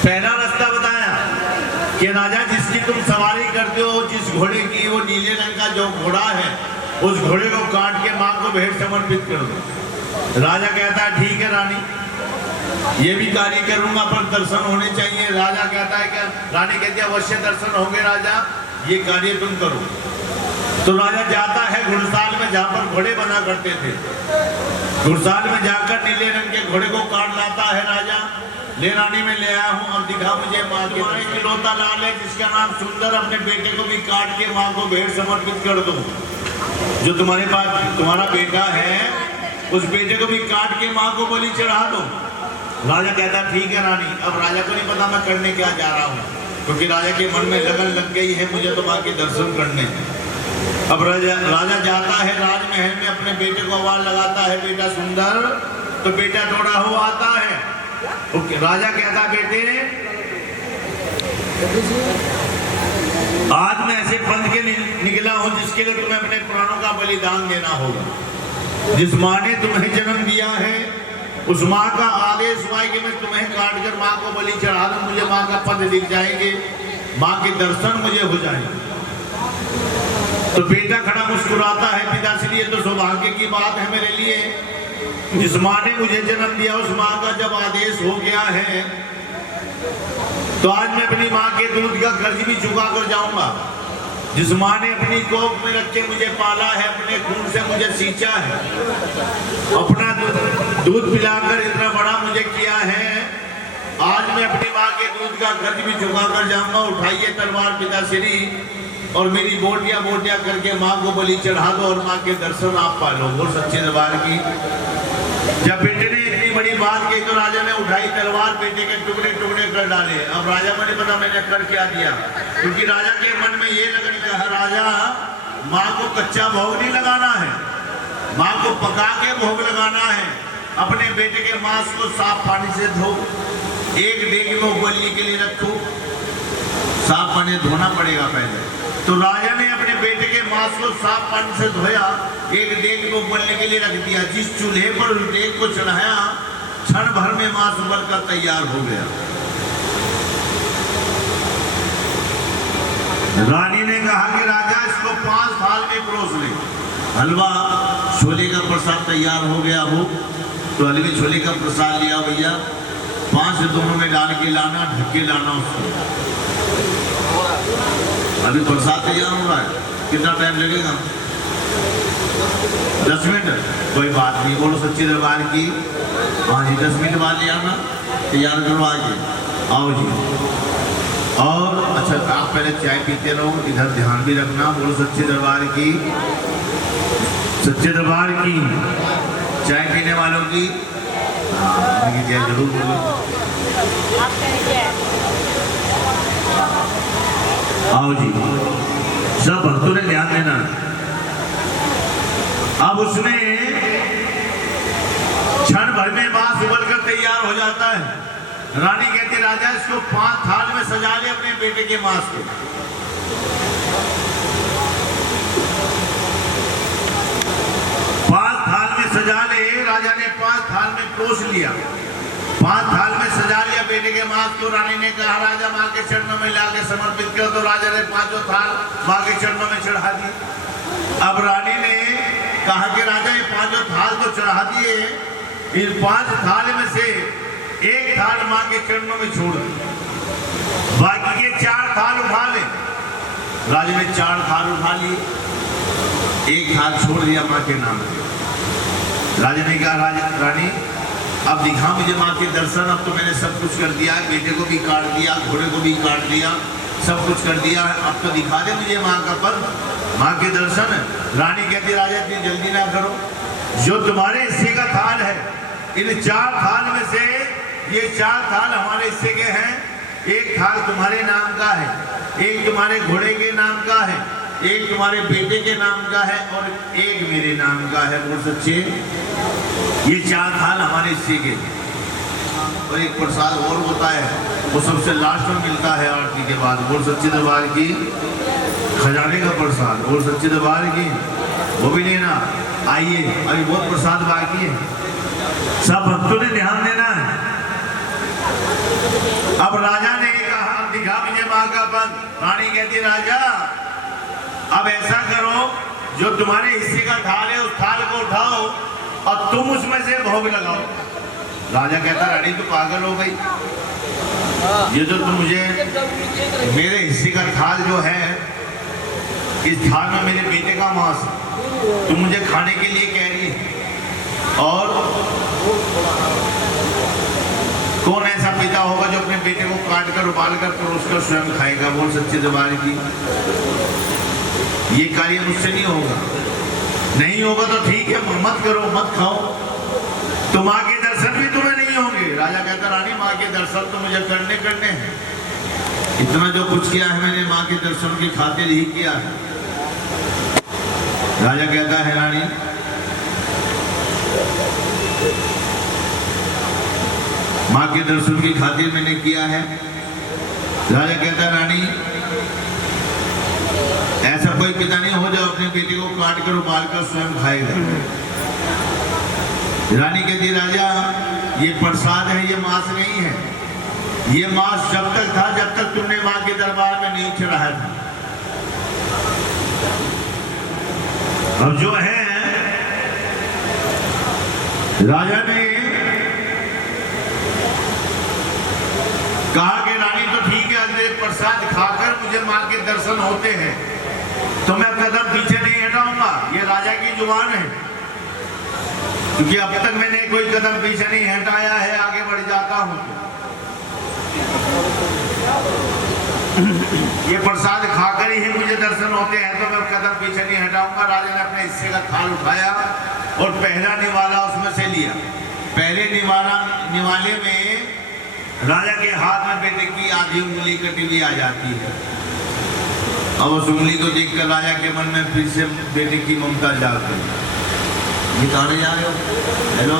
पहला रास्ता बताया कि राजा जिसकी तुम सवारी करते हो जिस घोड़े की वो नीले रंग का जो घोड़ा है उस घोड़े को काट के मां को भेंट समर्पित कर दो। राजा कहता है ठीक है रानी ये भी कार्य करूंगा पर दर्शन होने चाहिए। राजा कहता है कि रानी कहती है अवश्य दर्शन होंगे राजा ये कार्य तुम करो। तो राजा जाता है घुड़साल में जहां पर घोड़े बना करते थे। घुड़साल में जाकर नीले रंग के घोड़े को काट लाता है राजा। ले रानी में ले आया हूँ अब दिखा मुझे माँ के इकलौता लाल है जिसका नाम सुंदर अपने बेटे को भी काट के माँ को भेंट समर्पित कर दो। जो तुम्हारे पास तुम्हारा बेटा है उस बेटे को भी काट के माँ को बलि चढ़ा दो। राजा कहता ठीक है रानी। अब राजा को नहीं पता मैं करने क्या जा रहा हूँ क्योंकि राजा के मन में लगन लग गई है मुझे तो माँ के दर्शन करने। अब राजा जाता है राजमहल में अपने बेटे को आवाज लगाता है बेटा सुंदर। तो बेटा दौड़ा हुआ आता है। राजा कहता बेटे आज मैं ऐसे पंथ के निकला हूं जिसके लिए तुम्हें अपने प्राणों का बलिदान देना होगा। जिस माँ ने तुम्हें जन्म दिया है उस माँ का आदेश हुआ कि मैं तुम्हें काट कर माँ को बलि चढ़ा दूं। मुझे माँ का पद दिख जाएंगे माँ के दर्शन मुझे हो जाएंगे। तो बेटा खड़ा मुस्कुराता है पिताश्री ये तो सौभाग्य की बात है मेरे लिए। जिस माँ ने मुझे जन्म दिया उस माँ का जब आदेश हो गया है तो आज मैं अपनी माँ के दूध का कर्ज भी चुका कर जाऊंगा। जिस माँ ने अपनी कोख में रख के मुझे पाला है अपने खून से मुझे सींचा है अपना दूध पिलाकर इतना बड़ा मुझे किया है आज मैं अपनी माँ के दूध का कर्ज भी चुका कर जाऊंगा। उठाइए तलवार पिताश्री और मेरी बोटियां बोटियां करके माँ को बलि चढ़ा दो और माँ के दर्शन आप पा लो। बोल सच्चे दरबार की। जब बेटे ने इतनी बड़ी बात कही तो राजा ने उठाई तलवार बेटे के टुकड़े टुकड़े कर डाले। अब राजा को नहीं पता मैंने कर क्या दिया क्योंकि राजा के मन में ये लगने का राजा माँ को कच्चा भोग नहीं लगाना है माँ को पका के भोग लगाना है। अपने बेटे के मांस को साफ पानी से धो एक डेग में उबलने के लिए रखो। साफ पानी धोना पड़ेगा पहले। तो राजा ने अपने बेटे के मांस को साफ पानी से धोया एक डेग को उबलने के लिए रख दिया। जिस चूल्हे पर उस डेग को चढ़ाया क्षण भर में मांस उबल कर तैयार हो गया। रानी ने कहा कि राजा इसको 5 थाल में परोस ले। हलवा छोले का प्रसाद तैयार हो गया हो तो हलवे छोले का प्रसाद लिया भैया 5 दोनों में डाल के लाना ढक के लाना उसको। अभी प्रसाद तैयार हो रहा है कितना टाइम लगेगा 10 मिनट कोई बात नहीं। बोलो सच्ची दरबार की। हाँ जी 10 मिनट बाद ले आना तैयार करो आगे आओ जी। और अच्छा आप पहले चाय पीते रहो इधर ध्यान भी रखना। बोलो सच्चे दरबार की। सच्चे दरबार की चाय पीने वालों की हाँ जय जरूर बोलो। आओ जी सब भक्तों ने ध्यान देना। अब उसमें क्षण भर में मांस उबल कर तैयार हो जाता है। रानी कहती राजा इसको 5 थाल में सजा ले अपने बेटे के मांस को। 5 थाल में सजा ले। राजा ने 5 थाल में परोस लिया। 5 थाल में सजा लिया बेटे के मांस को। रानी ने कहा राजा माँ के चरणों में लाके समर्पित कर। तो राजा ने 5 थाल माँ के चरणों में चढ़ा दी। अब रानी ने कहा कि राजा ये 5 थाल तो चढ़ा दिए इन 5 थाल में से एक थाल माँ के चरणों में छोड़ दी बाकी के 4 थाल उठा ले। राजा ने 4 थाल उठा लिए एक थाल छोड़ दिया माँ के नाम पे। राजा ने कहा रानी अब दिखा मुझे माँ के दर्शन। अब तो मैंने सब कुछ कर दिया है, बेटे को भी काट दिया, घोड़े को भी काट दिया, सब कुछ कर दिया है, अब तो दिखा दे मुझे माँ का पद, माँ के दर्शन। रानी कहती राजा इतनी जल्दी ना करो, जो तुम्हारे हिस्से का थाल है, इन 4 थाल में से ये 4 थाल हमारे हिस्से के हैं। एक थाल तुम्हारे नाम का है, एक तुम्हारे घोड़े के नाम का है, एक तुम्हारे बेटे के नाम का है और एक मेरे नाम का है। बोल सच्चे, ये 4 थाल हमारे हिस्से के। और एक प्रसाद और होता है, वो सबसे लास्ट में मिलता है आरती के बाद। बोल सच्चे दरबार की, खजाने का प्रसाद। बोल सच्चे दरबार की, वो भी लेना। आइए, अभी बहुत प्रसाद बाकी है, सब भक्तों ने ध्यान देना है। अब राजा ने कहा दिखा मुझे माँ का पद। रानी कहती राजा अब ऐसा करो, जो तुम्हारे हिस्से का थाल है उस थाल को उठाओ और तुम उसमें से भोग लगाओ। राजा कहता रानी तो पागल हो गई, ये जो तुम मुझे मेरे हिस्से का थाल जो है, इस थाल में मेरे बेटे का मांस तुम मुझे खाने के लिए कह रही है। और कौन ऐसा पिता होगा जो अपने बेटे को काट कर उबाल कर परोसकर स्वयं खाएगा। बोल सच्चे दरबार की, ये कार्य मुझसे नहीं होगा। नहीं होगा तो ठीक है, मत करो, मत खाओ, तो माँ के दर्शन भी तुम्हें नहीं होंगे। राजा कहता रानी माँ के दर्शन तो मुझे करने हैं, इतना जो कुछ किया है मैंने माँ के दर्शन की खातिर ही किया है। राजा कहता है रानी माँ के दर्शन की खातिर मैंने किया है। राजा कहता है रानी ऐसा कोई पिता नहीं हो जो अपने बेटे को काट कर उबाल कर स्वयं खाएगा। रानी कहती राजा ये प्रसाद है, ये मांस नहीं है। ये मांस जब तक था जब तक तुमने माँ के दरबार में नहीं चढ़ाया था। अब जो है राजा ने कहा कि रानी तो ठीक है, अगर प्रसाद खाकर मुझे माँ के दर्शन होते हैं तो मैं कदम पीछे नहीं हटाऊंगा। ये राजा की जुबान है, क्योंकि अब तक मैंने कोई कदम पीछे नहीं हटाया है, आगे बढ़ जाता हूं। ये प्रसाद खाकर ही मुझे दर्शन होते हैं तो मैं कदम पीछे नहीं हटाऊंगा। राजा ने अपने हिस्से का थाल उठाया और पहला निवाला उसमें से लिया। पहले निवाले में राजा के हाथ में बेटे की आधी उंगली कटी हुई आ जाती है। अब उस उंगली को देखकर राजा के मन में फिर से बेटे की ममता जाग गई। ये कहां जा रहे हो? हेलो,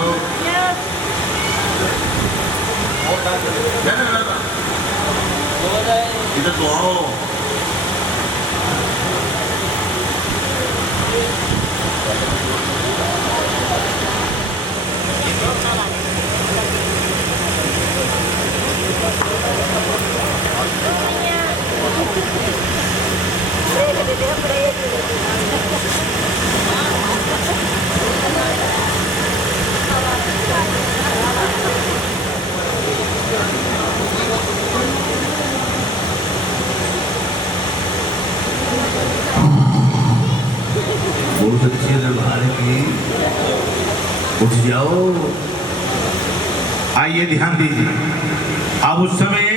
इधर तो आओ। बहुत अच्छे दरबार की, उठ जाओ। आइए ध्यान दीजिए। अब उस समय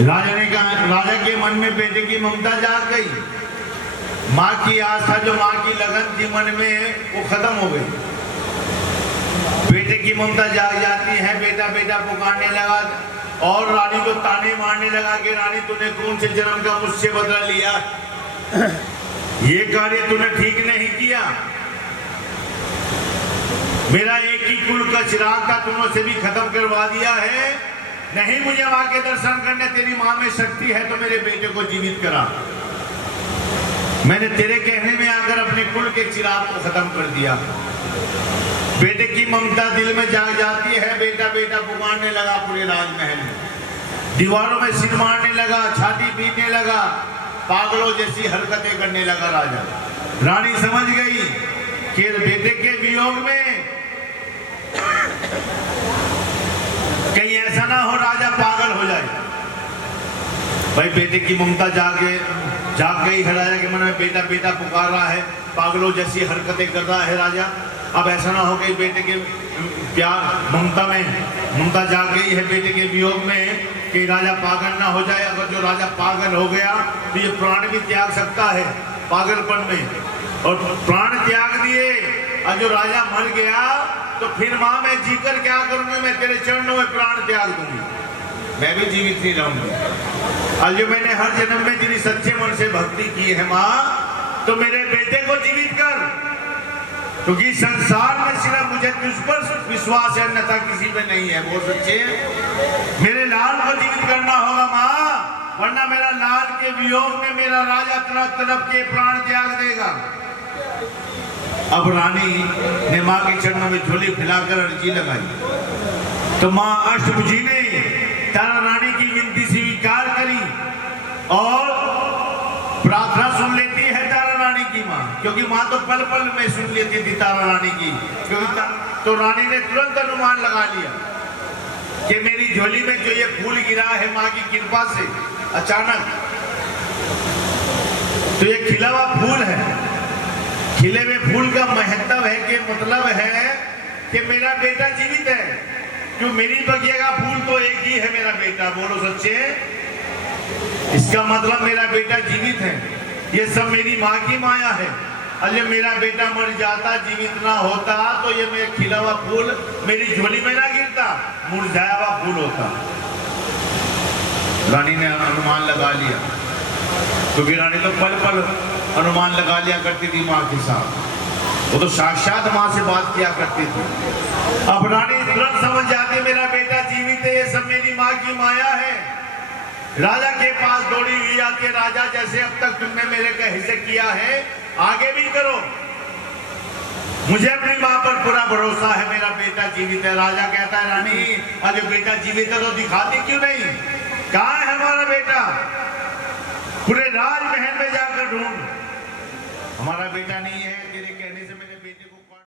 राजा ने कहा, राजा के मन में बेटे की ममता जाग गई। माँ की आस्था, जो माँ की लगन थी मन में, वो खत्म हो गई। बेटे की ममता जाग जाती है, बेटा बेटा पुकारने लगा और रानी को ताने मारने लगा कि रानी तूने कौन से जन्म का मुझसे बदला लिया, ये कार्य तूने ठीक नहीं किया। मेरा एक ही कुल का चिराग था, तूने उसे भी खत्म करवा दिया है। नहीं मुझे माँ के दर्शन करने, तेरी माँ में शक्ति है तो मेरे बेटे को जीवित करा। मैंने तेरे कहने में आकर अपने कुल के चिराग को खत्म कर दिया। बेटे की ममता दिल में जाग जाती है। बेटा बेटा पुकारने लगा पूरे राजमहल में, दीवारों में सिर मारने लगा, छाती पीटने लगा, पागलों जैसी हरकतें करने लगा राजा। रानी समझ गई कि बेटे के वियोग में कहीं ऐसा ना हो राजा पागल हो जाए। भाई बेटे की ममता जाग गई है राजा के मन में, बेटा बेटा पुकार रहा है, पागलों जैसी हरकतें कर रहा है राजा। अब ऐसा ना हो कि बेटे के प्यार ममता जाग गई है बेटे के वियोग में कि राजा पागल ना हो जाए। अगर जो राजा पागल हो गया तो ये प्राण भी त्याग सकता है पागलपन में, और प्राण त्याग दिए और जो राजा मर गया तो फिर माँ मैं जीकर क्या करूंगी, मैं तेरे चरणों में प्राण त्याग दूंगी, मैं भी जीवित नहीं रहूंगी। और जो मैंने हर जन्म में तेरी सच्चे मन से भक्ति की है माँ, तो मेरे बेटे को जीवित कर, क्योंकि संसार में सिर्फ मुझे तुझ पर विश्वास है, अन्यथा किसी पे नहीं है। बोल सच्चे मेरे लाल को जीवित करना होगा माँ, वरना मेरा लाल के वियोग में मेरा राजा तड़प के प्राण त्याग देगा। अब रानी ने माँ के चरणों में झोली फैलाकर अर्जी लगाई, तो माँ अष्टभुजी ने तारा रानी की विनती स्वीकार करी और प्रार्थना सुन लेती है तारा रानी की माँ, क्योंकि माँ तो पल पल में सुन लेती थी तारा रानी की, क्योंकि तो रानी ने तुरंत अनुमान लगा लिया कि मेरी झोली में जो ये फूल गिरा है माँ की कृपा से अचानक, तो ये खिला हुआ फूल है। खिले हुए फूल का महत्व है कि मतलब है कि मेरा बेटा जीवित है, क्यों मेरी बगिया का फूल तो एक ही है मेरा बेटा। बोलो सच्चे, इसका मतलब मेरा बेटा जीवित है। ये सब मेरी माँ की माया है, और जब मेरा बेटा मर जाता जीवित ना होता तो ये मेरा खिला हुआ फूल मेरी झोली में ना गिरता, मुरझाया हुआ फूल होता। रानी ने अनुमान लगा लिया, क्योंकि रानी तो पल पल अनुमान लगा लिया करती थी माँ के साथ, वो तो साक्षात माँ से बात किया करती थी। अब रानी तुरंत समझ जाती मेरा बेटा जीवित है, ये सब मेरी माँ की माया है। राजा के पास दौड़ी हुई आती है, राजा जैसे अब तक तुमने मेरे कहे से किया है आगे भी करो, मुझे अपनी माँ पर पूरा भरोसा है, मेरा बेटा जीवित है। राजा कहता है रानी अगर बेटा जीवित है तो दिखाती क्यों नहीं, कहाँ है हमारा बेटा, पूरे राजमहल में जाकर ढूंढ, हमारा बेटा नहीं है तेरे कहने